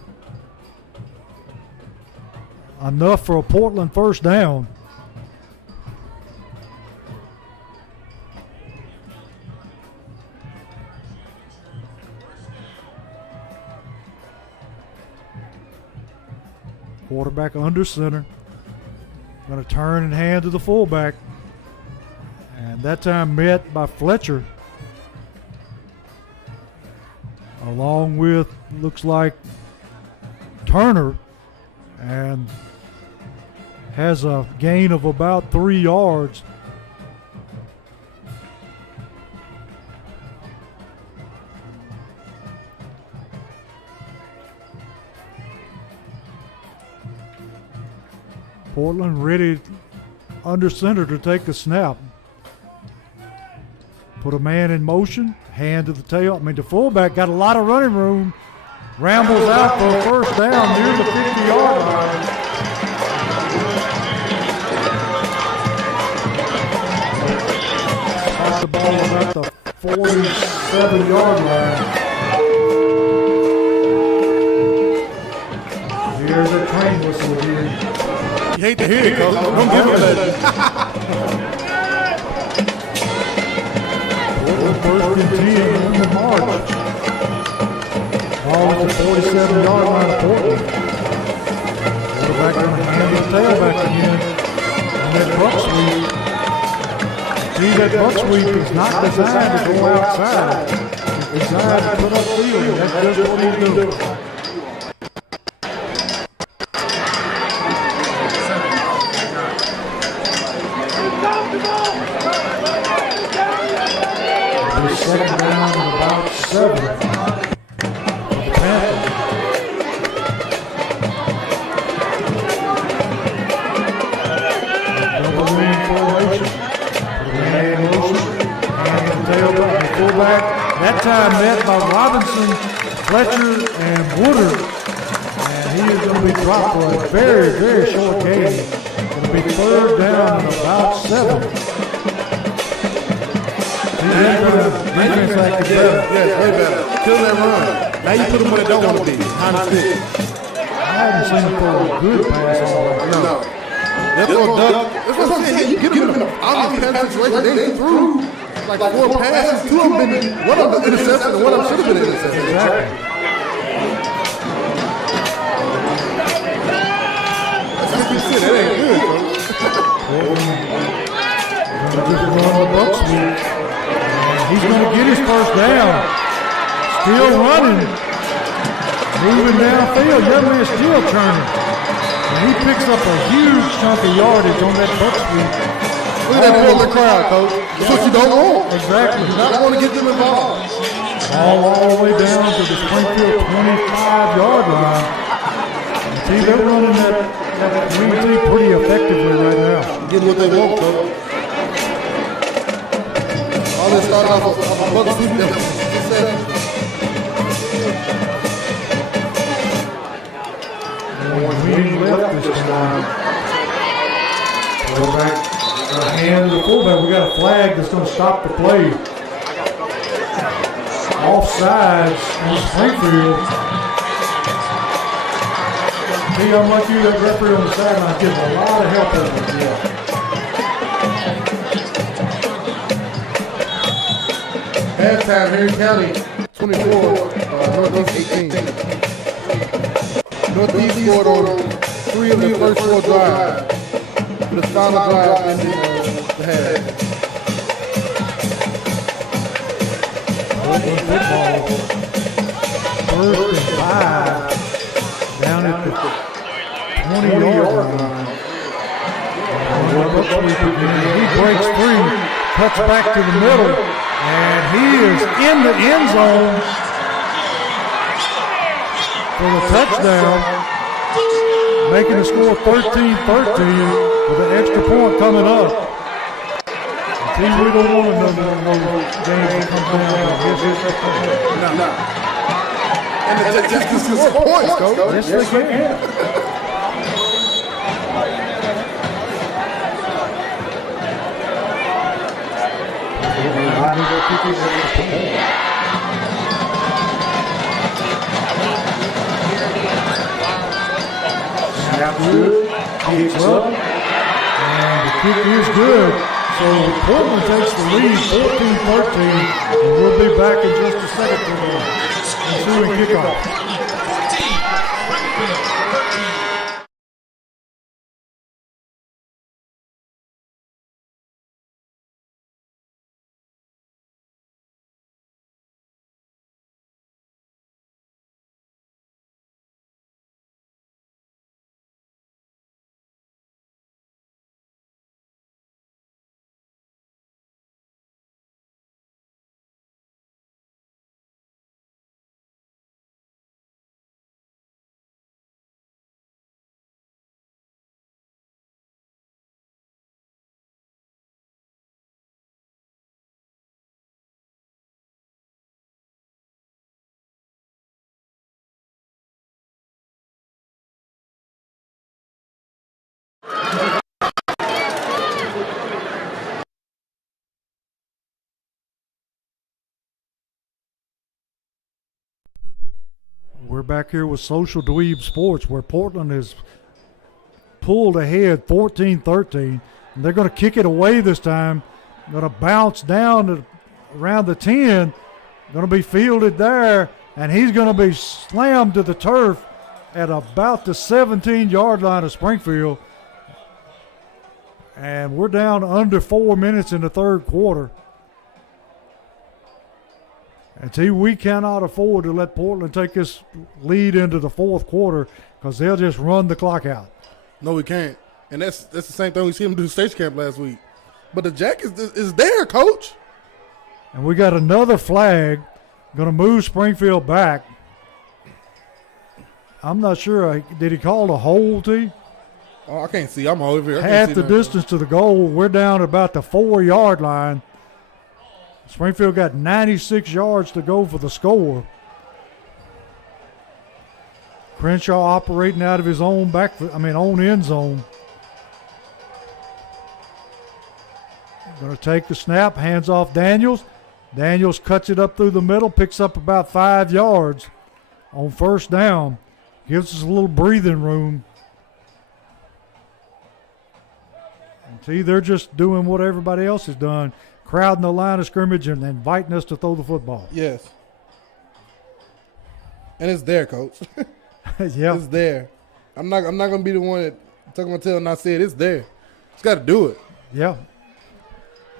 enough for a Portland first down. Quarterback under center. Going to turn and hand to the fullback. And that time met by Fletcher. Along with, looks like, Turner. And has a gain of about 3 yards. Portland ready under center to take the snap. Put a man in motion, hand to the tail. The fullback got a lot of running room. Rambles out for a first down near the 50-yard line. Spot the ball about the 47-yard line. Here's a train whistle here. You hate to hear it, Coach. Don't give it that. First and 10 in the march. Ball at the 47-yard line of Portland. Quarterback going to hand the tailback again. And that buck sweep. See, that buck sweep is not designed to go outside. It's designed to put up field. That's just what he's doing. Second down and about 7. Double wing formation. Man motion. And tailback and fullback. That time met by Robinson, Fletcher, and Woodard. And he is going to be dropped for a very, very short game. Going to be third down and about 7. Defense acted better. Yes, way better. Kill that run. Now you put them where they don't want to be. Behind the stick. I haven't seen him throw a good pass all that. No. That's what I'm saying. You get them in all these kind of situations. They threw like 4 passes. 2 of them been, one of them intercepted and one of them should have been intercepted. Exactly. That's 50%. That ain't good, bro. Just run the buck sweep. He's going to get his first down. Still running. Moving downfield. Young man still turning. And he picks up a huge chunk of yardage on that buck sweep. Look at that Portland crowd, coach. That's what you don't want. Exactly. You not want to get them involved. All the way down to the Springfield 25-yard line. And see, they're running that green tee pretty effectively right now. Getting what they want, coach. All this started off a buck sweep. He left this time. Quarterback, hand to the fullback. We got a flag that's going to stop the play. Offsides in Springfield. See how much you that referee on the sideline gives a lot of help over here. Halftime, Henry County, 24, Northeast 18. Northeast scored on 3 of the first 4 drives. The final drive ended the half. Portland football. 1st and 5 down at the 20-yard line. He breaks free, cuts back to the middle, and he is in the end zone for the touchdown, making the score 13-13 with an extra point coming up. See, we don't want another one of those games that comes down to this. No. And the Texans can score points, coach. Yes, they can. Snap good, kicks up, and the kick is good. So Portland takes the lead 14-13, and we'll be back in just a second for the ensuing kickoff. We're back here with Social Dweeb Sports, where Portland has pulled ahead 14-13. And they're going to kick it away this time. Going to bounce down to around the 10. Going to be fielded there, and he's going to be slammed to the turf at about the 17-yard line of Springfield. And we're down under 4 minutes in the third quarter. And see, we cannot afford to let Portland take this lead into the fourth quarter because they'll just run the clock out. No, we can't. And that's the same thing we see them do stage camp last week. But the jack is there, coach. And we got another flag going to move Springfield back. I'm not sure. Did he call a hold, T? Oh, I can't see. I'm over here. Half the distance to the goal. We're down about the 4-yard line. Springfield got 96 yards to go for the score. Crenshaw operating out of his own own end zone. Going to take the snap, hands off Daniels. Daniels cuts it up through the middle, picks up about 5 yards on first down. Gives us a little breathing room. And see, they're just doing what everybody else has done, crowding the line of scrimmage and inviting us to throw the football. Yes. And it's there, Coach. Yeah. It's there. I'm not gonna be the one that tuck my tail and not say it. It's there. It's got to do it. Yeah.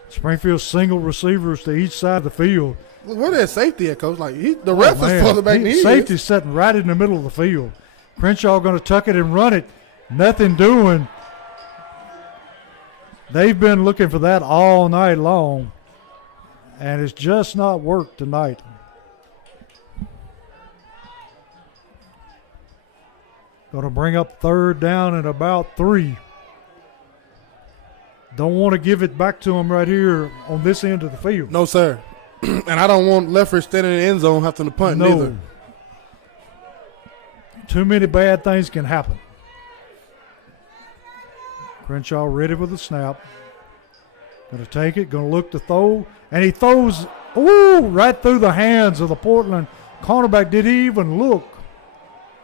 Springfield single receivers to each side of the field. Look, where that safety at, Coach? Like the ref is further back than he is. Safety's sitting right in the middle of the field. Crenshaw going to tuck it and run it. Nothing doing. They've been looking for that all night long, and it's just not worked tonight. Going to bring up third down and about 3. Don't want to give it back to him right here on this end of the field. No, sir. And I don't want Leffert standing in the end zone having to punt neither. Too many bad things can happen. Crenshaw ready for the snap. Going to take it, going to look to throw. And he throws, right through the hands of the Portland cornerback. Did he even look?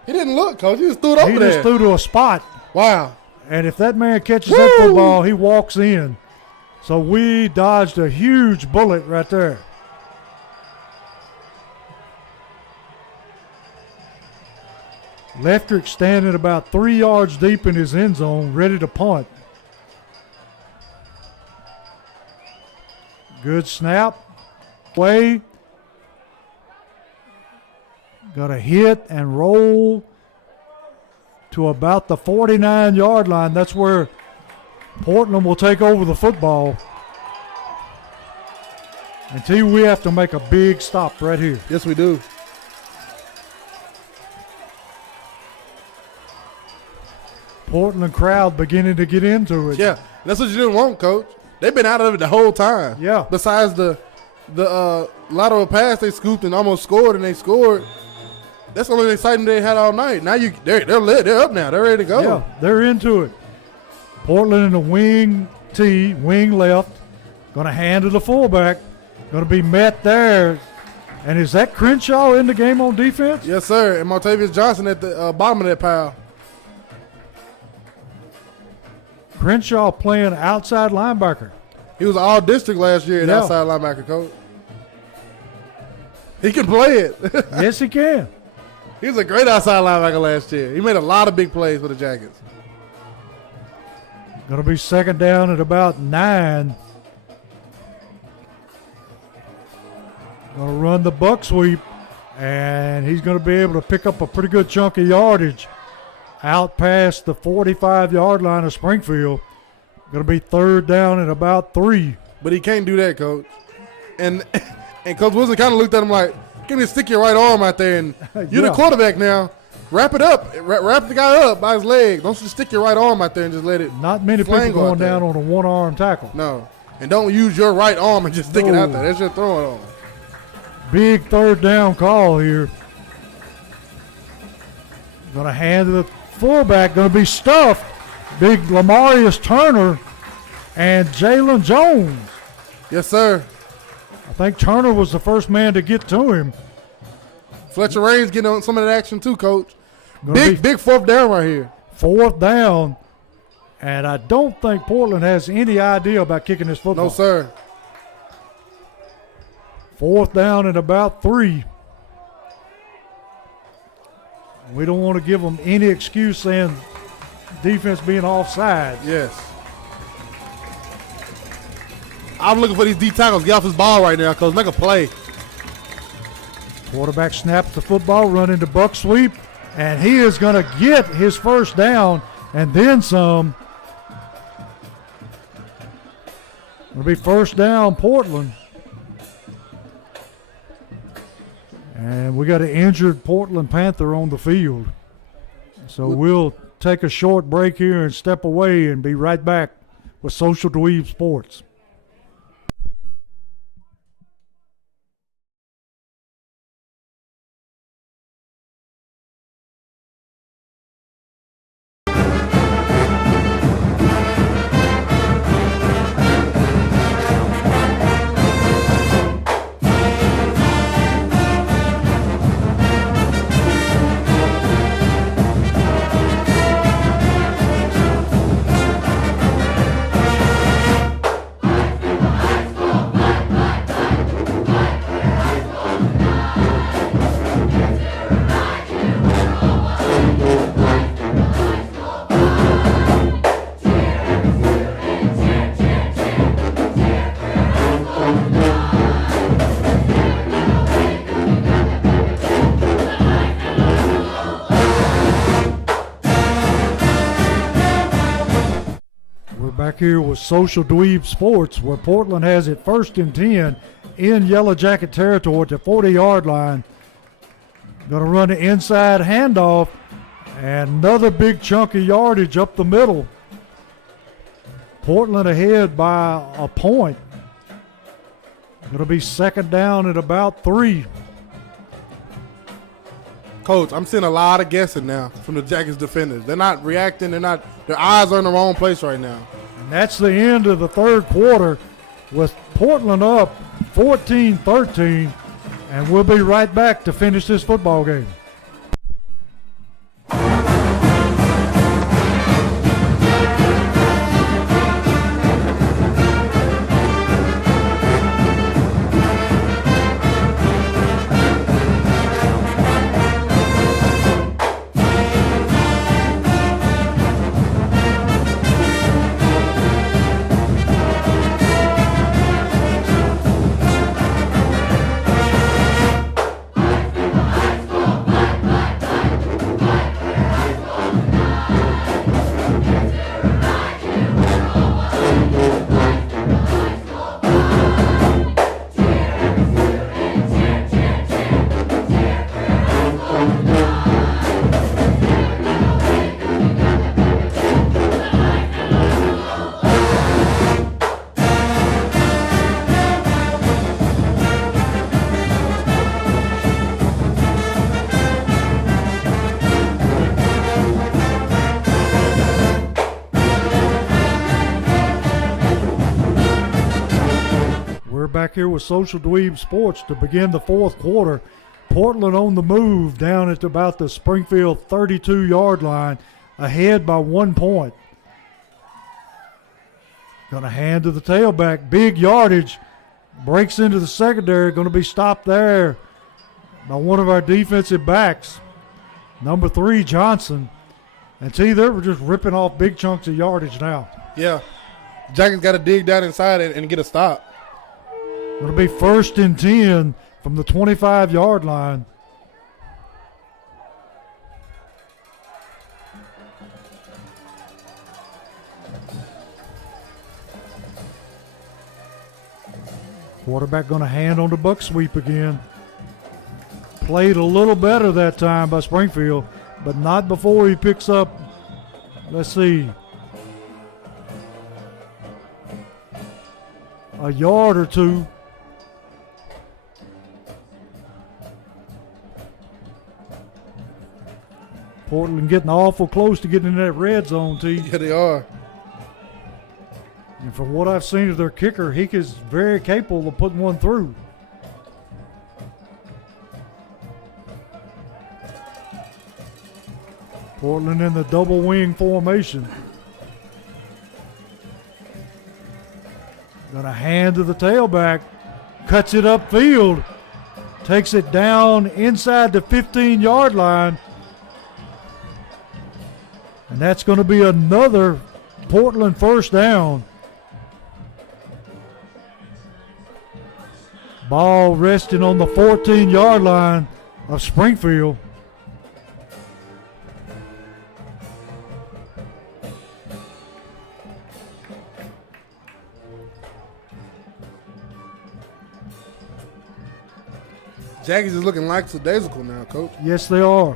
He didn't look, Coach. He just threw it over there. He just threw to a spot. Wow. And if that man catches that football, he walks in. So we dodged a huge bullet right there. Leftrick standing about 3 yards deep in his end zone, ready to punt. Good snap. Play. Got a hit and roll to about the 49-yard line. That's where Portland will take over the football. And we have to make a big stop right here. Yes, we do. Portland crowd beginning to get into it. Yeah, that's what you didn't want, Coach. They've been out of it the whole time. Yeah. Besides the lateral pass they scooped and almost scored, and they scored. That's the only excitement they had all night. Now they're lit. They're up now. They're ready to go. Yeah, they're into it. Portland in the wing left. Going to hand to the fullback. Going to be met there. And is that Crenshaw in the game on defense? Yes, sir. And Martavius Johnson at the bottom of that pile. Crenshaw playing outside linebacker. He was all district last year at outside linebacker, Coach. He can play it. Yes, he can. He was a great outside linebacker last year. He made a lot of big plays for the Jackets. Going to be second down at about 9. Going to run the buck sweep, and he's going to be able to pick up a pretty good chunk of yardage out past the 45-yard line of Springfield. Going to be third down at about 3. But he can't do that, Coach. And Coach Wilson kind of looked at him like, "Give me stick your right arm out there, and you're the quarterback now. Wrap it up. Wrap the guy up by his leg. Don't just stick your right arm out there and just let it." Not many people going down on a one-arm tackle. No. And don't use your right arm and just stick it out there. That's your throwing arm. Big third down call here. Going to hand to the fullback. Going to be stuffed. Big Lamarius Turner and Jalen Jones. Yes, sir. I think Turner was the first man to get to him. Fletcher Raines getting on some of that action too, Coach. Big fourth down right here. Fourth down. And I don't think Portland has any idea about kicking this football. No, sir. Fourth down at about 3. We don't want to give them any excuse saying defense being offside. Yes. I'm looking for these D tackles. Get off his ball right now, Coach. Make a play. Quarterback snaps the football, running the buck sweep, and he is going to get his first down and then some. It'll be first down, Portland. And we got an injured Portland Panther on the field. So we'll take a short break here and step away and be right back with Social Dweeb Sports. here with Social Dweeb Sports, where Portland has it 1st and 10 in Yellow Jacket territory at the 40-yard line. Going to run the inside handoff, and another big chunk of yardage up the middle. Portland ahead by a point. Going to be 2nd down at about 3. Coach, I'm seeing a lot of guessing now from the Jackets defenders. They're not reacting. Their eyes are in the wrong place right now. And that's the end of the 3rd quarter with Portland up 14-13, and we'll be right back to finish this football game. Back here with Social Dweeb Sports to begin the 4th quarter. Portland on the move down at about the Springfield 32-yard line, ahead by 1 point. Going to hand to the tailback, big yardage, breaks into the secondary, going to be stopped there by one of our defensive backs, number 3, Johnson. And see, they're just ripping off big chunks of yardage now. Yeah, Jackets got to dig down inside and get a stop. It'll be 1st and 10 from the 25-yard line. Quarterback going to hand on the buck sweep again. Played a little better that time by Springfield, but not before he picks up, let's see, a yard or two. Portland getting awful close to getting in that red zone, T. Yeah, they are. And from what I've seen of their kicker, he is very capable of putting one through. Portland in the double wing formation. Going to hand to the tailback. Cuts it upfield. Takes it down inside the 15-yard line. And that's going to be another Portland 1st down. Ball resting on the 14-yard line of Springfield. Jackets is looking like lackadaisical now, Coach. Yes, they are.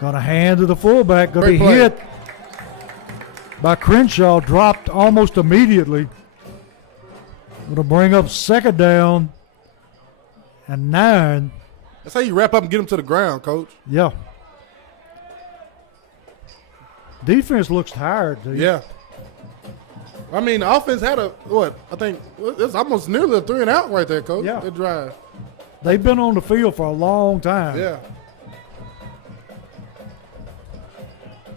Got a hand to the fullback. Going to be play. hit by Crenshaw. Dropped almost immediately. Going to bring up 2nd down and 9. That's how you wrap up and get them to the ground, Coach. Yeah. Defense looks tired, dude. Yeah. I mean, the offense had I think it's almost nearly a 3 and out right there, Coach. Yeah. That drive. They've been on the field for a long time. Yeah.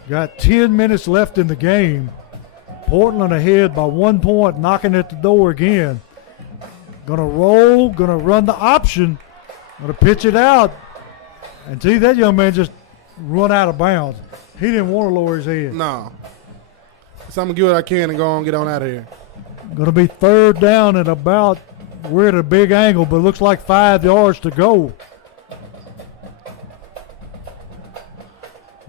Got 10 minutes left in the game. Portland ahead by 1 point, knocking at the door again. Going to roll, going to run the option, going to pitch it out. And see, that young man just run out of bounds. He didn't want to lower his head. No. So I'm going to do what I can and go on and get on out of here. Going to be 3rd down at about, we're at a big angle, but it looks like 5 yards to go.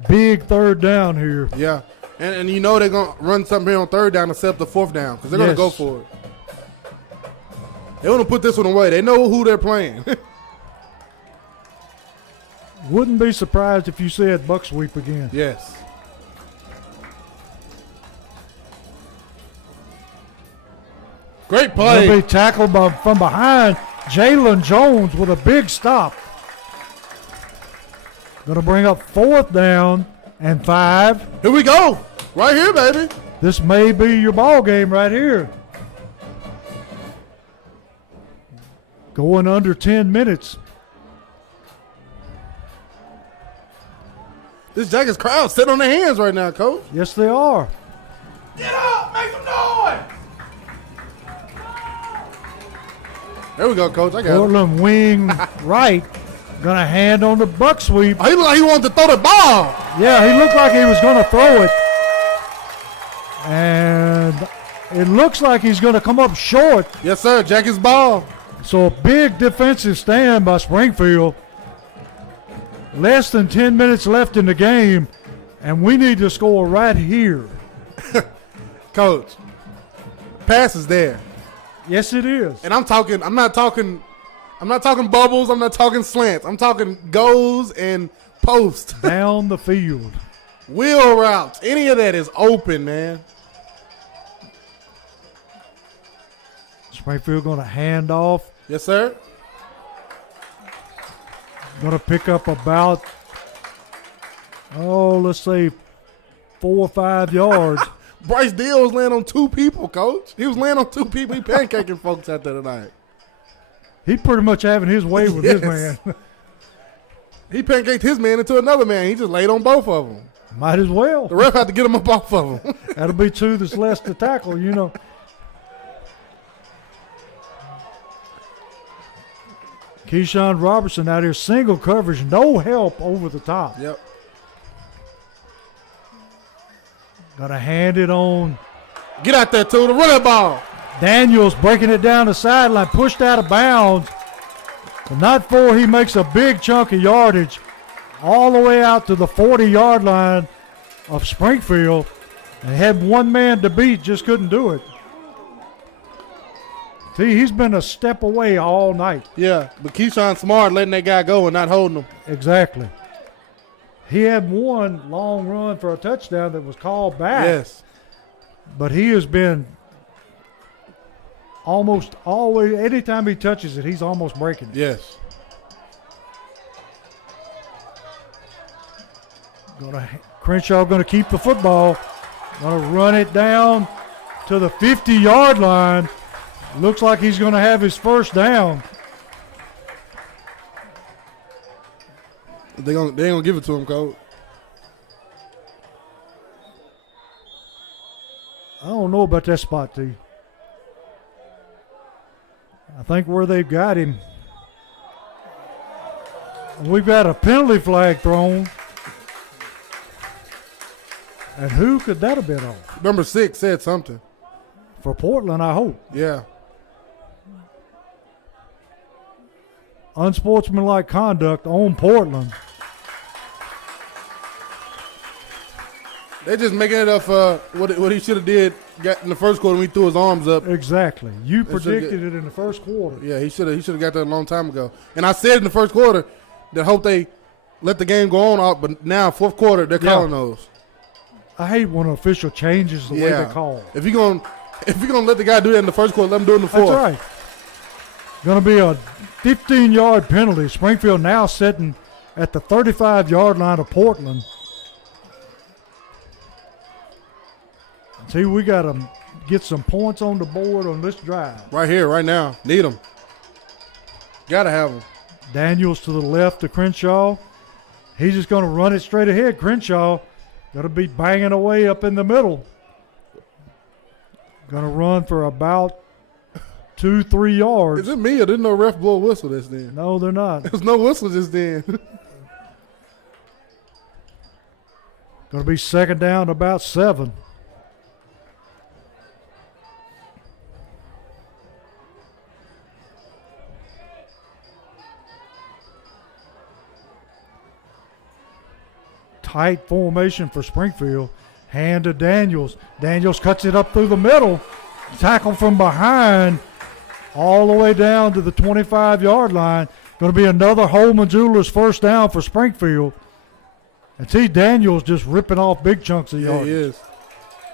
Big 3rd down here. Yeah. And you know they're going to run something here on third down to set up the fourth down because they're going to go for it. They want to put this one away. They know who they're playing. Wouldn't be surprised if you said buck sweep again. Yes. Great play. He'll be tackled from behind. Jalen Jones with a big stop. Going to bring up 4th down and 5. Here we go. Right here, baby. This may be your ball game right here. Going under 10 minutes. This Jackets crowd sitting on their hands right now, Coach. Yes, they are. Get up. Make some noise. There we go, Coach. I got it. Portland wing right. Going to hand on the buck sweep. Oh, he looked like he wanted to throw the ball. Yeah, he looked like he was going to throw it. And it looks like he's going to come up short. Yes, sir. Jackets ball. So a big defensive stand by Springfield. Less than 10 minutes left in the game, and we need to score right here. Coach, pass is there. Yes, it is. And I'm not talking bubbles, I'm not talking slants. I'm talking goes and post. Down the field. Wheel routes. Any of that is open, man. Springfield going to hand off. Yes, sir. Going to pick up about, let's say 4 or 5 yards. Bryce Deal was laying on 2 people, Coach. He was laying on 2 people. He pancaking folks out there tonight. He pretty much having his way with his man. He pancaked his man into another man. He just laid on both of them. Might as well. The ref had to get him up off of them. That'll be 2 that's less to tackle, you know. Keyshawn Robertson out here, single coverage, no help over the top. Yep. Got to hand it on. Get out there, too. The running ball. Daniels breaking it down the sideline, pushed out of bounds. But not before he makes a big chunk of yardage all the way out to the 40-yard line of Springfield. And had one man to beat, just couldn't do it. See, he's been a step away all night. Yeah, but Keyshawn smart letting that guy go and not holding him. Exactly. He had one long run for a touchdown that was called back. Yes. But he has been almost always, anytime he touches it, he's almost breaking it. Yes. Crenshaw going to keep the football. Going to run it down to the 50-yard line. Looks like he's going to have his first down. They ain't gonna give it to him, Coach. I don't know about that spot, T. I think where they've got him, we've got a penalty flag thrown. And who could that have been on? Number 6 said something. For Portland, I hope. Yeah. Unsportsmanlike conduct on Portland. They just making it up for what he should have did got in the first quarter when he threw his arms up. Exactly. You predicted it in the first quarter. Yeah, he should have got that a long time ago. And I said in the first quarter that I hope they let the game go on out, but now fourth quarter they're calling those. I hate when an official changes the way they call. If you're gonna let the guy do that in the first quarter, let him do it in the fourth. That's right. Going to be a 15-yard penalty. Springfield now sitting at the 35-yard line of Portland. See, we got to get some points on the board on this drive. Right here, right now. Need them. Got to have them. Daniels to the left of Crenshaw. He's just going to run it straight ahead. Crenshaw got to be banging away up in the middle. Going to run for about 2-3 yards. Is it me or didn't no ref blow a whistle just then? No, they're not. There's no whistle just then. Going to be second down, about 7. Tight formation for Springfield. Hand to Daniels. Daniels cuts it up through the middle. Tackle from behind all the way down to the 25-yard line. Going to be another Holman Jewelers first down for Springfield. And T. Daniels just ripping off big chunks of Yeah, yardage. he is.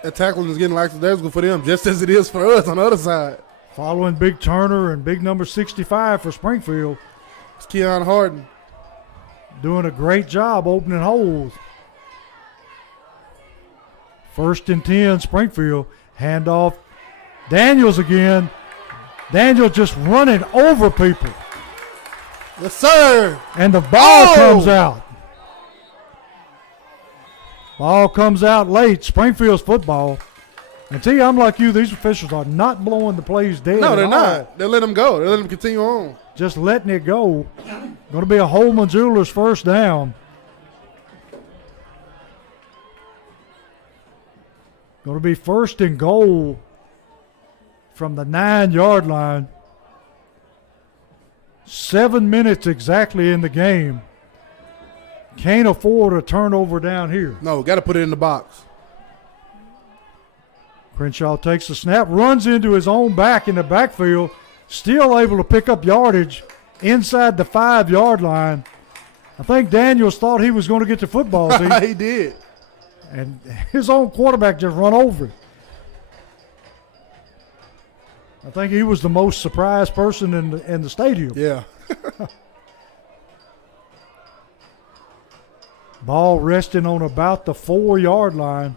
That tackling is getting lackadaisical for them, just as it is for us on the other side. Following Big Turner and big number 65 for Springfield. It's Keon Harden. Doing a great job opening holes. 1st and 10, Springfield. Handoff. Daniels again. Daniels just running over people. Yes, sir. And the ball Oh! comes out. Ball comes out late. Springfield's football. And T, I'm like you. These officials are not blowing the plays dead. No, they're at all. not. They let them go. They let them continue on. Just letting it go. Going to be a Holman Jewelers first down. Going to be 1st and goal from the 9-yard line. 7 minutes exactly in the game. Can't afford a turnover down here. No, got to put it in the box. Crenshaw takes the snap, runs into his own back in the backfield, still able to pick up yardage inside the 5-yard line. I think Daniels thought he was going to get the football, see, He did. and his own quarterback just run over him. I think he was the most surprised person in the stadium. Yeah. Ball resting on about the 4-yard line.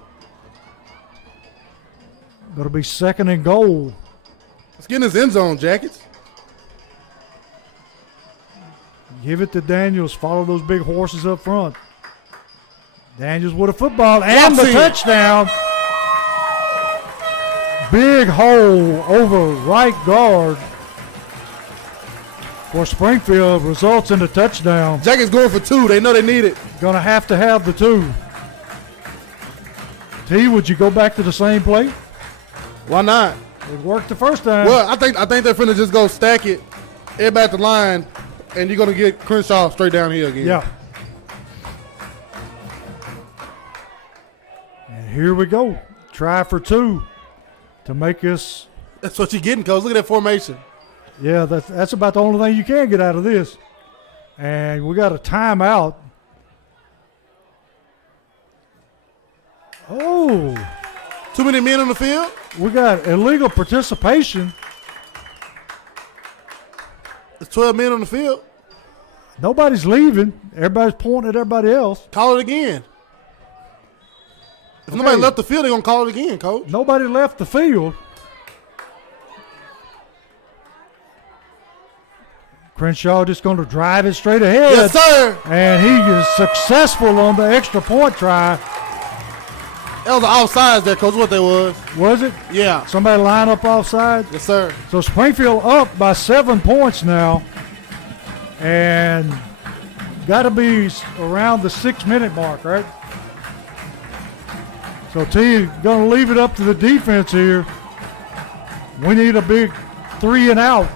Going to be 2nd and goal. Let's get in his end zone, Jackets. Give it to Daniels. Follow those big horses up front. Daniels with a football and the Watson. touchdown. Big hole over right guard for Springfield results in the touchdown. Jackets going for 2. They know they need it. Going to have 2. T, would you go back to the same play? Why not? It worked the first time. Well, I think they're finna just go stack it, everybody at the line, and you're gonna get Crenshaw straight down here again. Yeah. And here we go. Try for 2 to make us. That's what you're getting, Coach. Look at that formation. Yeah, that's about the only thing you can get out of this. And we got a timeout. Oh, Too many men on the field. we got illegal participation. There's 12 men on the field. Nobody's leaving. Everybody's pointing at everybody else. Call it again. If nobody left the field, they're gonna call it again, Coach. Nobody left the field. Crenshaw just going to drive it straight ahead. Yes, sir. And he is successful on the extra point try. That was the offsides there, Coach. What that was? Was it? Yeah. Somebody line up offside? Yes, sir. So Springfield up by 7 points now. And got to be around the 6-minute mark, right? So T going to leave it up to the defense here. We need a big 3 and out.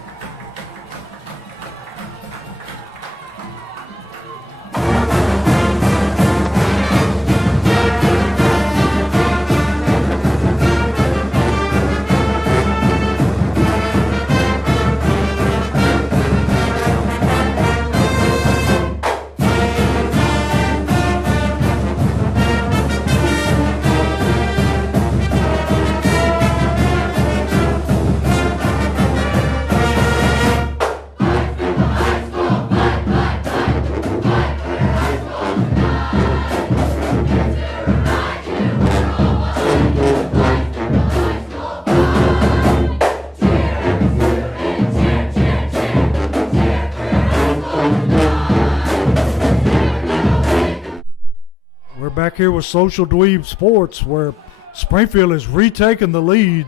Back here with Social Dweeb Sports, where Springfield has retaken the lead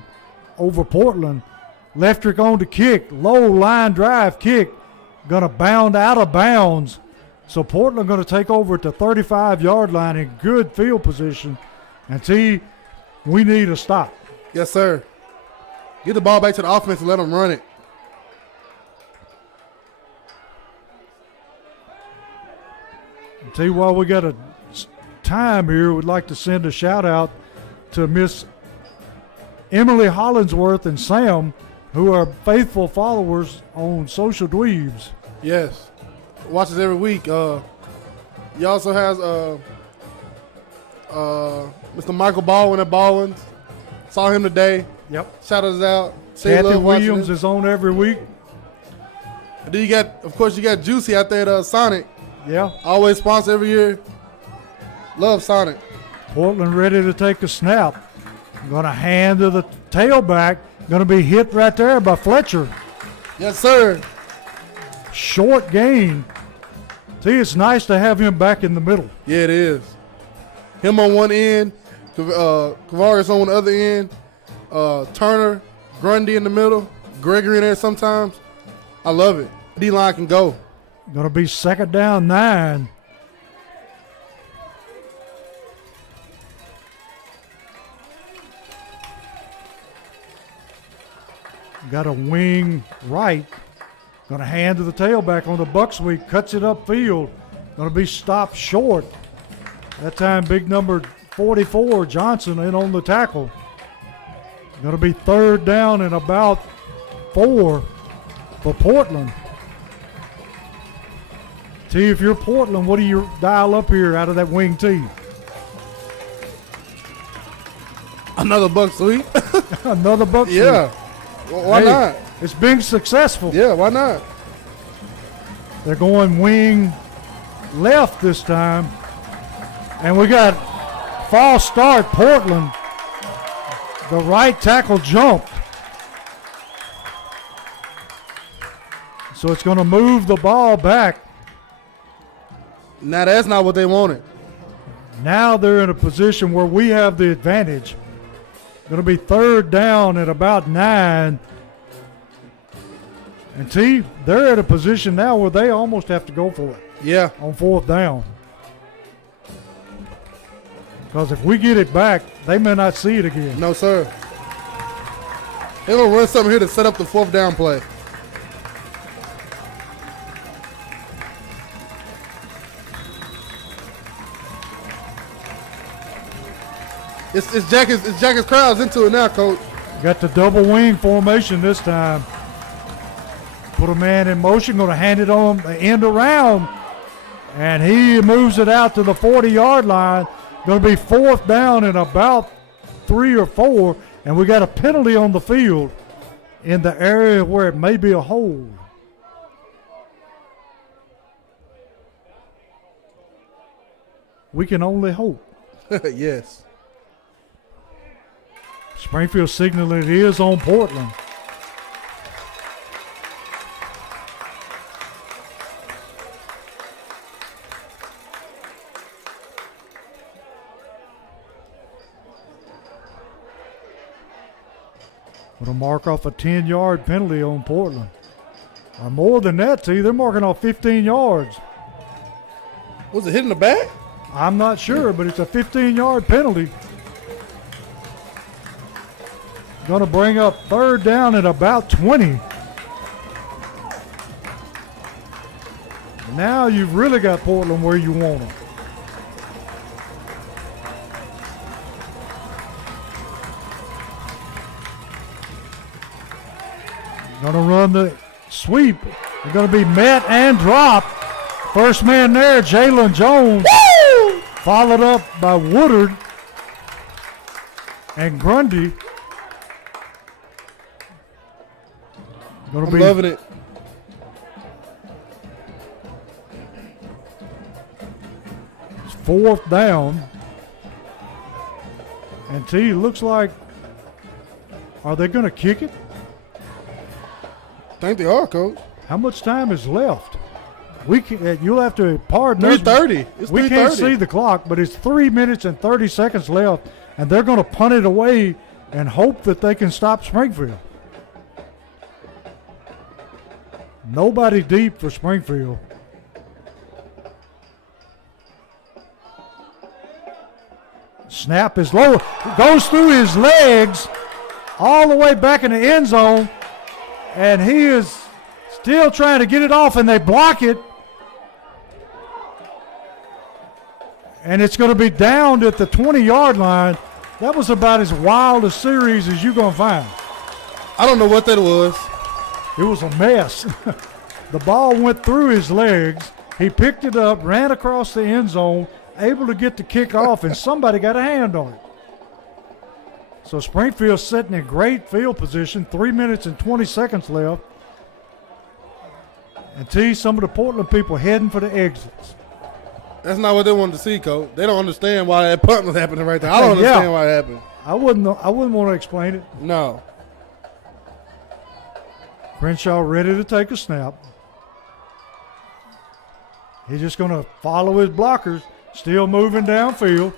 over Portland. Leftrick on the kick, low line drive kick, gonna bound out of bounds. So Portland gonna take over at the 35-yard line in good field position. And T, we need a stop. Yes, sir. Get the ball back to the offense and let them run it. And T, while we got a time here, we'd like to send a shout out to Miss Emily Hollingsworth and Sam, who are faithful followers on Social Dweebs. Yes. Watches every week. He also has Mr. Michael Baldwin at Baldwin's. Saw him today. Yep. Shout us out. Kathy Williams is on every week. And then you got Juicy out there at Sonic. Yeah. Always sponsor every year. Love Sonic. Portland ready to take a snap. Going to hand to the tailback. Going to be hit right there by Fletcher. Yes, sir. Short gain. See, it's nice to have him back in the middle. Yeah, it is. Him on one end, Kavaris on the other end, Turner, Grundy in the middle, Gregory in there sometimes. I love it. D-line can go. Going to be 2nd down 9. Got a wing right. Going to hand to the tailback on the Bucksweek. Cuts it upfield. Going to be stopped short. That time, big number 44, Johnson, in on the tackle. Going to be 3rd down and about 4 for Portland. T, if you're Portland, what do you dial up here out of that wing T? Another Bucksweek. Another Bucksweek. Yeah. Why not? It's been successful. Yeah, why not? They're going wing left this time. And we got false start Portland. The right tackle jumped. So it's going to move the ball back. Now that's not what they wanted. Now they're in a position where we have the advantage. Going to be 3rd down at about 9. And T, they're at a position now where they almost have to go for it. Yeah. On 4th down. Because if we get it back, they may not see it again. No, sir. They're going to run something here to set up the 4th down play. It's Jackets crowds into it now, Coach. Got the double wing formation this time. Put a man in motion, going to hand it on the end around. And he moves it out to the 40-yard line. Going to be 4th down and about 3 or 4. And we got a penalty on the field in the area where it may be a hold. We can only hope. Yes. Springfield signaling it is on Portland. Going to mark off a 10-yard penalty on Portland. Or more than that, too. They're marking off 15 yards. Was it hitting the back? I'm not sure, but it's a 15-yard penalty. Going to bring up 3rd down at about 20. Now you've really got Portland where you want them. Going to run the sweep. They're going to be met and dropped. First man there, Jalen Jones. Woo! Followed up by Woodard and Grundy. I'm loving it. It's 4th down. And T, looks like, are they going to kick it? I think they are, Coach. How much time is left? You'll have to pardon us. 3:30. It's We 3:30. can't see the clock, but it's 3 minutes and 30 seconds left, and they're going to punt it away and hope that they can stop Springfield. Nobody deep for Springfield. Snap is low. Goes through his legs all the way back in the end zone, and he is still trying to get it off, and they block it. And it's going to be downed at the 20-yard line. That was about as wild a series as you're going to find. I don't know what that was. It was a mess. The ball went through his legs. He picked it up, ran across the end zone, able to get the kick off, and somebody got a hand on it. So Springfield's sitting in great field position, 3 minutes and 20 seconds left. And some of the Portland people heading for the exits. That's not what they wanted to see, Coach. They don't understand why that punt was happening right there. I don't understand why it happened. I wouldn't want to explain it. No. Crenshaw ready to take a snap. He's just going to follow his blockers, still moving downfield.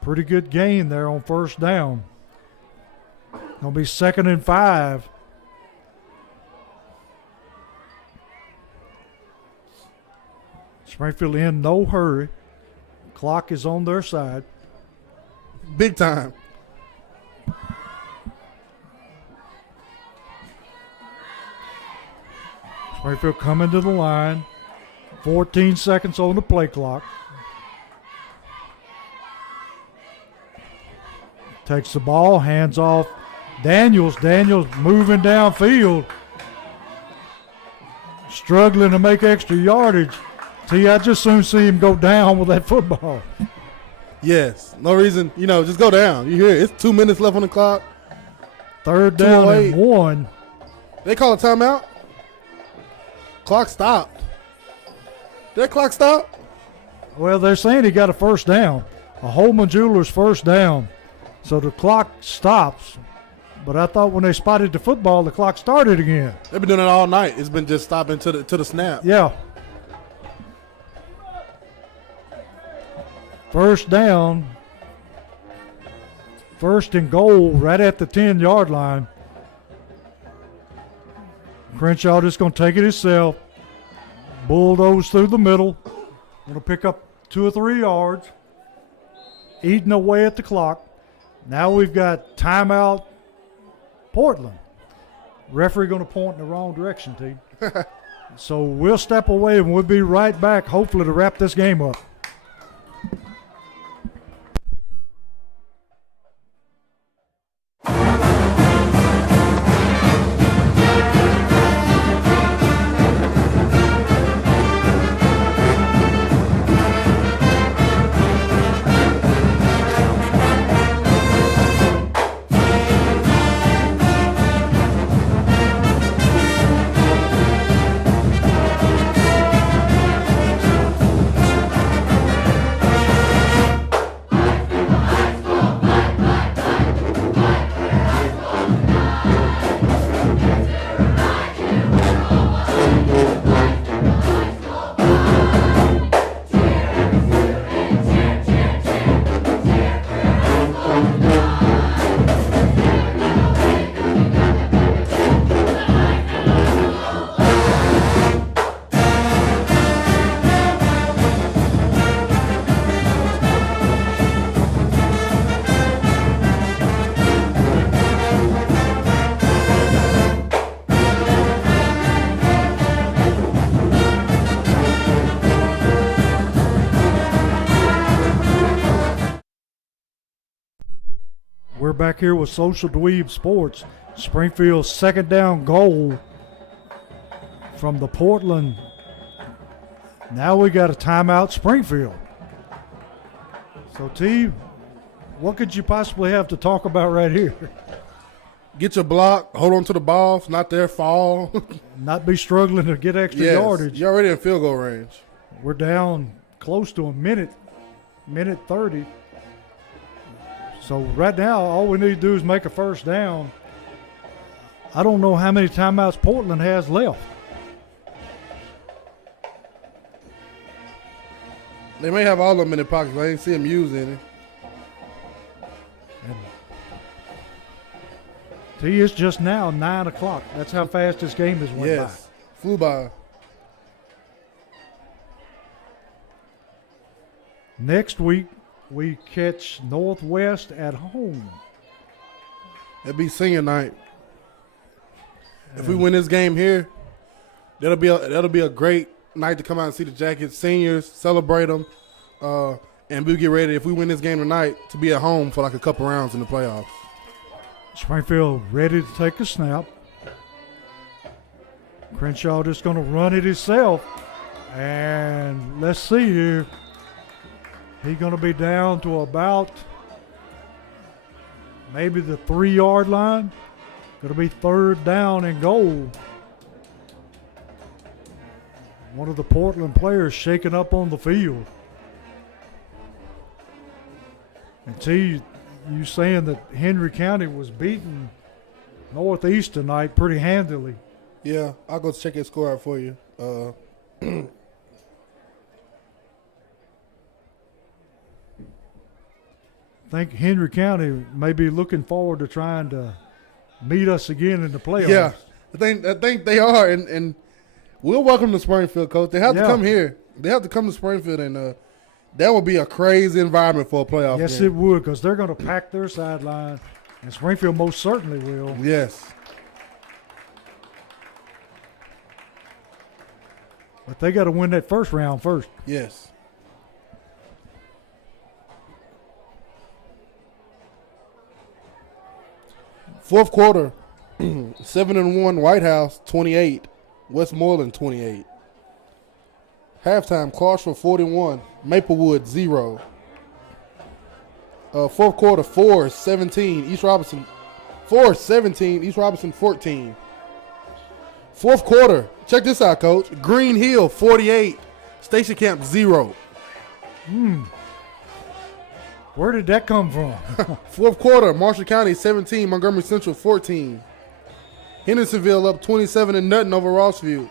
Pretty good gain there on first down. Going to be 2nd and 5. Springfield in no hurry. Clock is on their side. Big time. Springfield coming to the line. 14 seconds on the play clock. Takes the ball, hands off Daniels. Daniels moving downfield. Struggling to make extra yardage. I just soon see him go down with that football. Yes. No reason, just go down. You hear it. It's 2 minutes left on the clock. 3rd down and 1. They call a timeout. Clock stopped. Did that clock stop? Well, they're saying he got a first down. A Holman Jewelers first down. So the clock stops. But I thought when they spotted the football, the clock started again. They've been doing it all night. It's been just stopping to the snap. Yeah. First down. 1st and goal right at the 10-yard line. Crenshaw just going to take it himself. Bulldoze through the middle. Going to pick up 2 or 3 yards. Eating away at the clock. Now we've got timeout Portland. Referee going to point in the wrong direction, T. So we'll step away and we'll be right back, hopefully, to wrap this game up. We're back here with Social Dweeb Sports. Springfield's 2nd down goal from the Portland. Now we got a timeout, Springfield. So, T, what could you possibly have to talk about right here? Get your block, hold on to the ball. If not there, fall. Not be struggling to get extra yardage. You're already in field goal range. We're down close to a minute 30. So right now, all we need to do is make a first down. I don't know how many timeouts Portland has left. They may have all of them in their pockets, but I didn't see them use any. T, it's just now 9 o'clock. That's how fast this game has went by. Flew by. Next week, we catch Northwest at home. It'll be senior night. If we win this game here, that'll be a great night to come out and see the Jackets seniors, celebrate them, and we'll get ready, if we win this game tonight, to be at home for like a couple rounds in the playoffs. Springfield ready to take a snap. Crenshaw just going to run it himself. And let's see here. He's going to be down to about maybe the 3-yard line. Going to be 3rd down and goal. One of the Portland players shaking up on the field. And T, you saying that Henry County was beating Northeast tonight pretty handily. Yeah, I'll go check his score out for you. I think Henry County may be looking forward to trying to meet us again in the playoffs. Yeah, I think they are, and we'll welcome to Springfield, Coach. They have to come here. They have to come to Springfield, and that would be a crazy environment for a playoff Yes, game. it would, because they're going to pack their sideline, and Springfield most certainly will. Yes. But they got to win that first round first. Yes. Fourth quarter, 7-1 White House 28, Westmoreland 28. Halftime, Clarksville 41, Maplewood 0. Fourth quarter, 4-17 East Robinson 14. Fourth quarter, check this out, Coach. Green Hill 48, Station Camp 0. Where did that come from? Fourth quarter, Marshall County 17, Montgomery Central 14. Hendersonville up 27-0 over Rossville.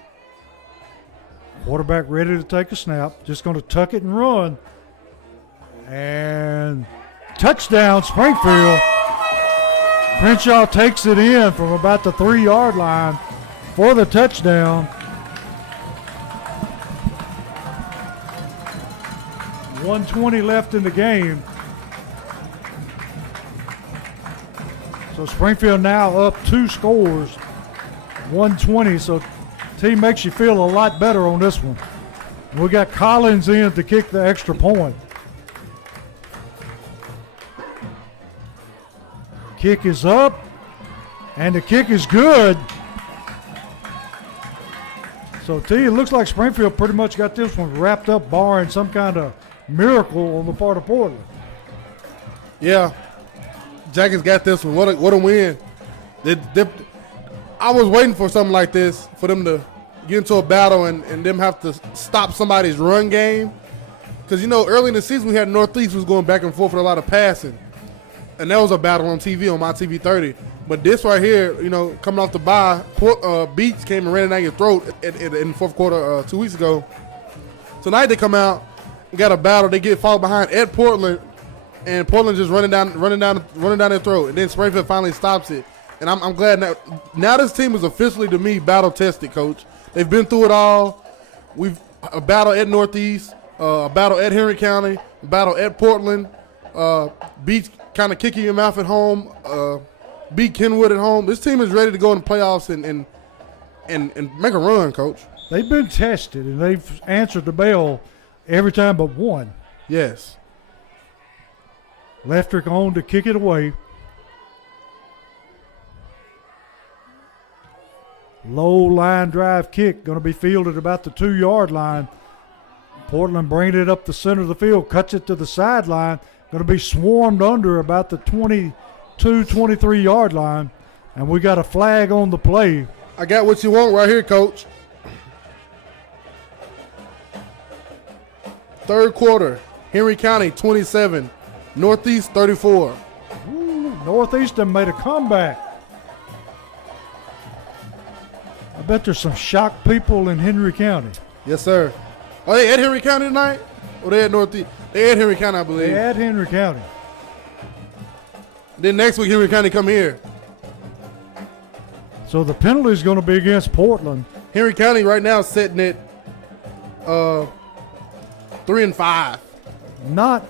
Quarterback ready to take a snap. Just going to tuck it and run. And touchdown, Springfield. Crenshaw takes it in from about the 3-yard line for the touchdown. 1:20 left in the game. So Springfield now up 2 scores, 1:20. So team makes you feel a lot better on this one. We got Collins in to kick the extra point. Kick is up, and the kick is good. So T, it looks like Springfield pretty much got this one wrapped up, barring some kind of miracle on the part of Portland. Yeah, Jackets got this one. What a win. I was waiting for something like this, for them to get into a battle and them have to stop somebody's run game. Because, early in the season we had Northeast was going back and forth with a lot of passing. And that was a battle on TV, on my TV 30. But this right here, coming off the bye, Beach came and ran it down your throat in the fourth quarter 2 weeks ago. Tonight they come out and got a battle. They get followed behind at Portland, and Portland just running down their throat. And then Springfield finally stops it. And I'm glad now this team is officially, to me, battle tested, Coach. They've been through it all. We've a battle at Northeast, a battle at Henry County, a battle at Portland. Beach kind of kicking your mouth at home. Beat Kenwood at home. This team is ready to go in the playoffs and make a run, Coach. They've been tested, and they've answered the bell every time but one. Yes. Leftrick on to kick it away. Low line drive kick, going to be fielded about the 2-yard line. Portland bringing it up the center of the field, cuts it to the sideline. Going to be swarmed under about the 22, 23-yard line. And we got a flag on the play. I got what you want right here, Coach. Third quarter, Henry County 27, Northeast 34. Ooh, Northeastern made a comeback. I bet there's some shocked people in Henry County. Yes, sir. Are they at Henry County tonight? Or they at Northeast? They at Henry County, I believe. They at Henry County. Then next week, Henry County come here. So the penalty is going to be against Portland. Henry County right now is sitting at 3-5. Not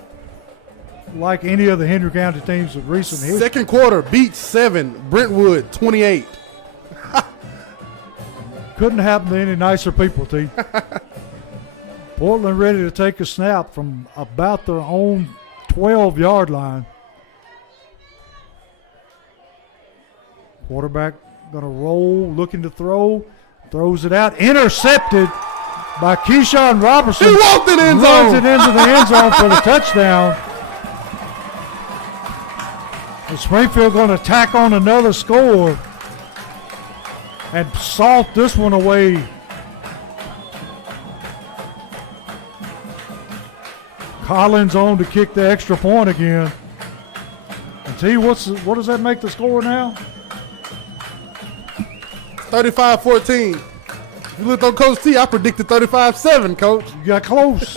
like any of the Henry County teams of recent history. Second quarter, Beach 7, Brentwood 28. Couldn't happen to any nicer people, T. Portland ready to take a snap from about their own 12-yard line. Quarterback going to roll, looking to throw. Throws it out. Intercepted by Keyshawn Robertson. He walked it in Runs zone. it into the end zone for the touchdown. And Springfield going to tack on another score and salt this one away. Collins on to kick the extra point again. And T, what does that make the score now? 35-14. If you looked on Coach T, I predicted 35-7, Coach. You got close.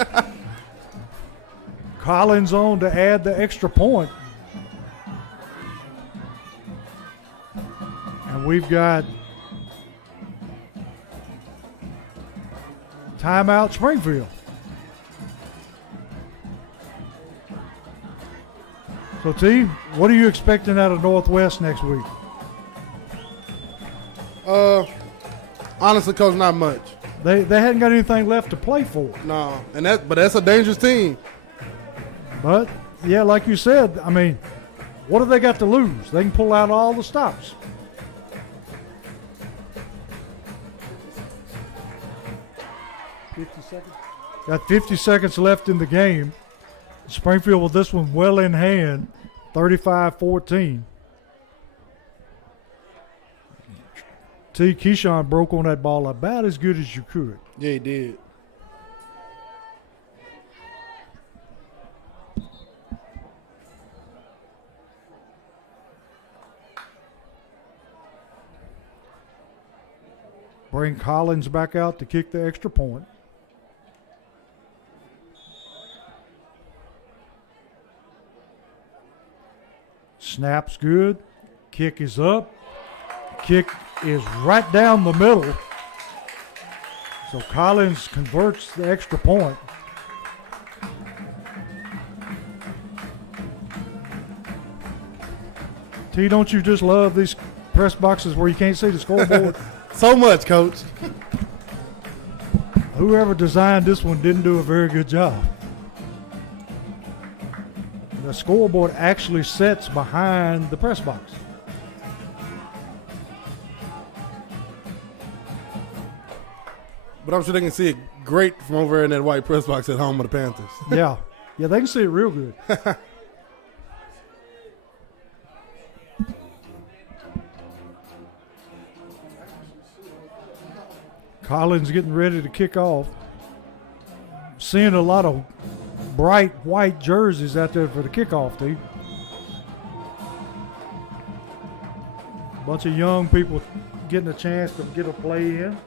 Collins on to add the extra point. And we've got timeout Springfield. So, T, what are you expecting out of Northwest next week? Honestly, Coach, not much. They hadn't got anything left to play for. No, but that's a dangerous team. But, yeah, like you said, I mean, what have they got to lose? They can pull out all the stops. Got 50 seconds left in the game. Springfield with this one well in hand, 35-14. T. Keyshawn broke on that ball about as good as you could. Yeah, he did. Bring Collins back out to kick the extra point. Snap's good. Kick is up. Kick is right down the middle. So Collins converts the extra point. T, don't you just love these press boxes where you can't see the scoreboard? So much, Coach. Whoever designed this one didn't do a very good job. The scoreboard actually sits behind the press box. But I'm sure they can see it great from over there in that white press box at home of the Panthers. Yeah, they can see it real good. Collins getting ready to kick off. Seeing a lot of bright white jerseys out there for the kickoff team. A bunch of young people getting a chance to get a play in.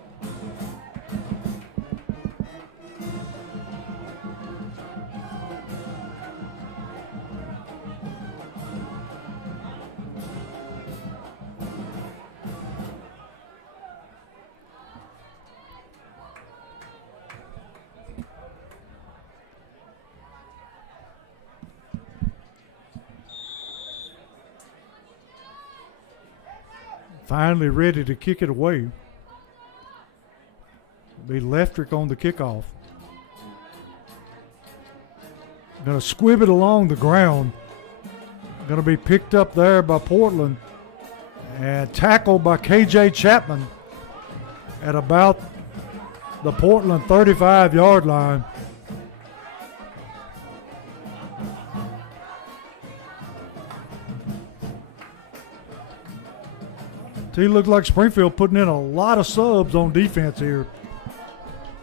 Finally ready to kick it away. Be Leftrick on the kickoff. Going to squib it along the ground. Going to be picked up there by Portland and tackled by KJ Chapman at about the Portland 35-yard line. He looked like Springfield putting in a lot of subs on defense here.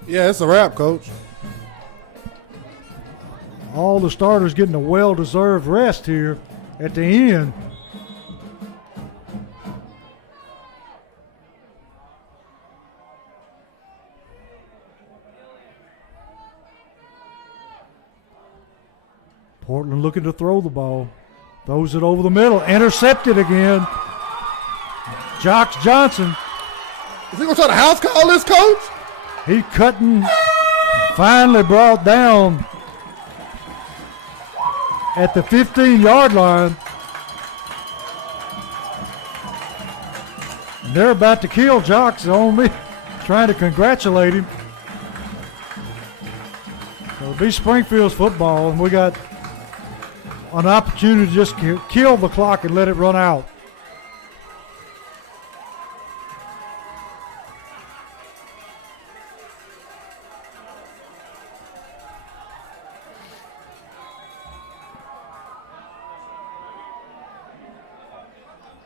Yeah, it's a wrap, Coach. All the starters getting a well-deserved rest here at the end. Portland looking to throw the ball. Throws it over the middle. Intercepted again. Jocks Johnson. Is he going to try to house call this, Coach? He cutting, finally brought down at the 15-yard line. And they're about to kill Jocks on me, trying to congratulate him. be Springfield's football, and we got an opportunity to just kill the clock and let it run out.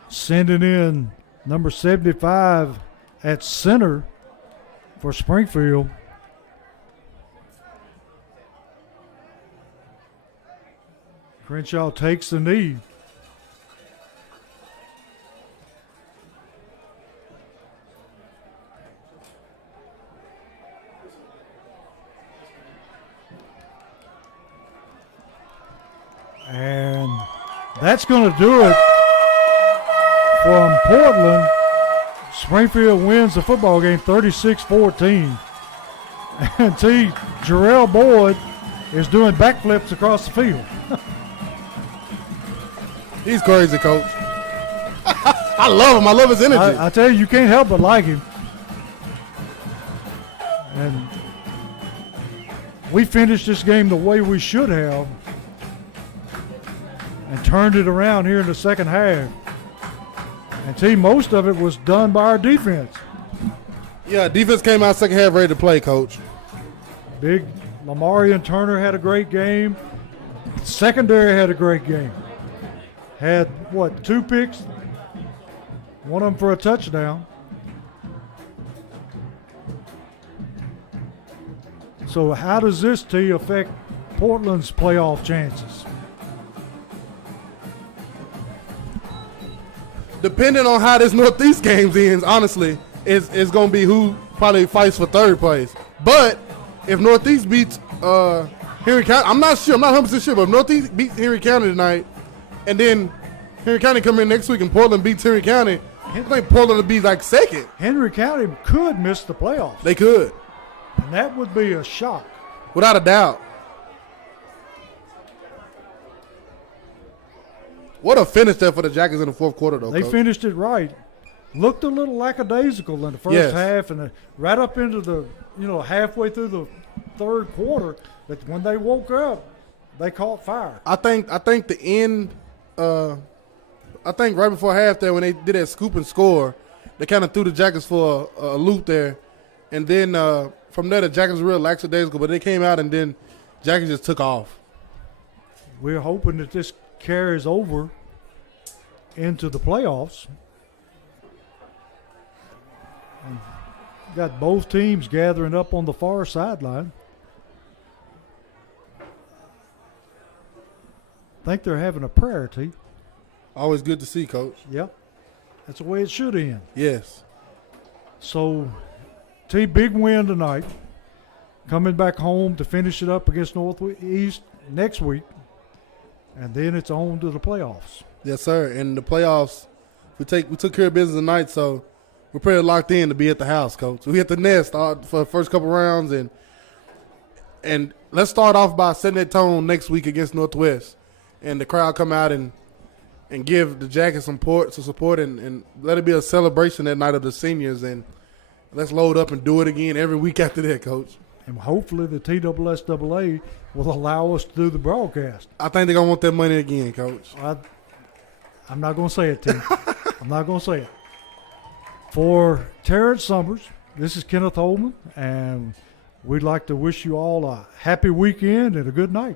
Sending in number 75 at center for Springfield. Crenshaw takes the knee. And that's going to do it from Portland. Springfield wins the football game 36-14. And Jarrell Boyd is doing backflips across the field. He's crazy, Coach. I love him. I love his energy. I tell you, you can't help but like him. And we finished this game the way we should have and turned it around here in the second half. And most of it was done by our defense. Yeah, defense came out second half ready to play, Coach. Big Lamarian Turner had a great game. Secondary had a great game. Had, 2 picks? One of them for a touchdown. So how does this, affect Portland's playoff chances? Depending on how this Northeast game ends, honestly, it's going to be who probably fights for third place. But if Northeast beats Henry County, I'm not sure. I'm not 100% sure, but if Northeast beats Henry County tonight, and then Henry County come in next week and Portland beats Henry County, I think Portland will be like second. Henry County could miss the playoffs. They could. And that would be a shock. Without a doubt. What a finish there for the Jackets in the fourth quarter, though, They Coach. finished it right. Looked a little lackadaisical in the first half, and right up into the, halfway through the third quarter, but when they woke up, they caught fire. I think the end, I think right before half there when they did that scoop and score, they kind of threw the Jackets for a loop there. And then from there, the Jackets were real lackadaisical, but they came out and then Jackets just took off. We're hoping that this carries over into the playoffs. And got both teams gathering up on the far sideline. I think they're having a prayer, T. Always good to see, Coach. Yep. That's the way it should end. Yes. So, T, big win tonight. Coming back home to finish it up against Northeast next week. And then it's on to the playoffs. Yes, sir. And the playoffs, we took care of business tonight, so we're pretty locked in to be at the house, Coach. We hit the nest for the first couple rounds, and let's start off by setting that tone next week against Northwest, and the crowd come out and give the Jackets some support and let it be a celebration that night of the seniors, and let's load up and do it again every week after that, Coach. And hopefully the TSSAA will allow us to do the broadcast. I think they're going to want that money again, Coach. I'm not going to say it, T. I'm not going to say it. For Terrence Summers, this is Kenneth Holman, and we'd like to wish you all a happy weekend and a good night.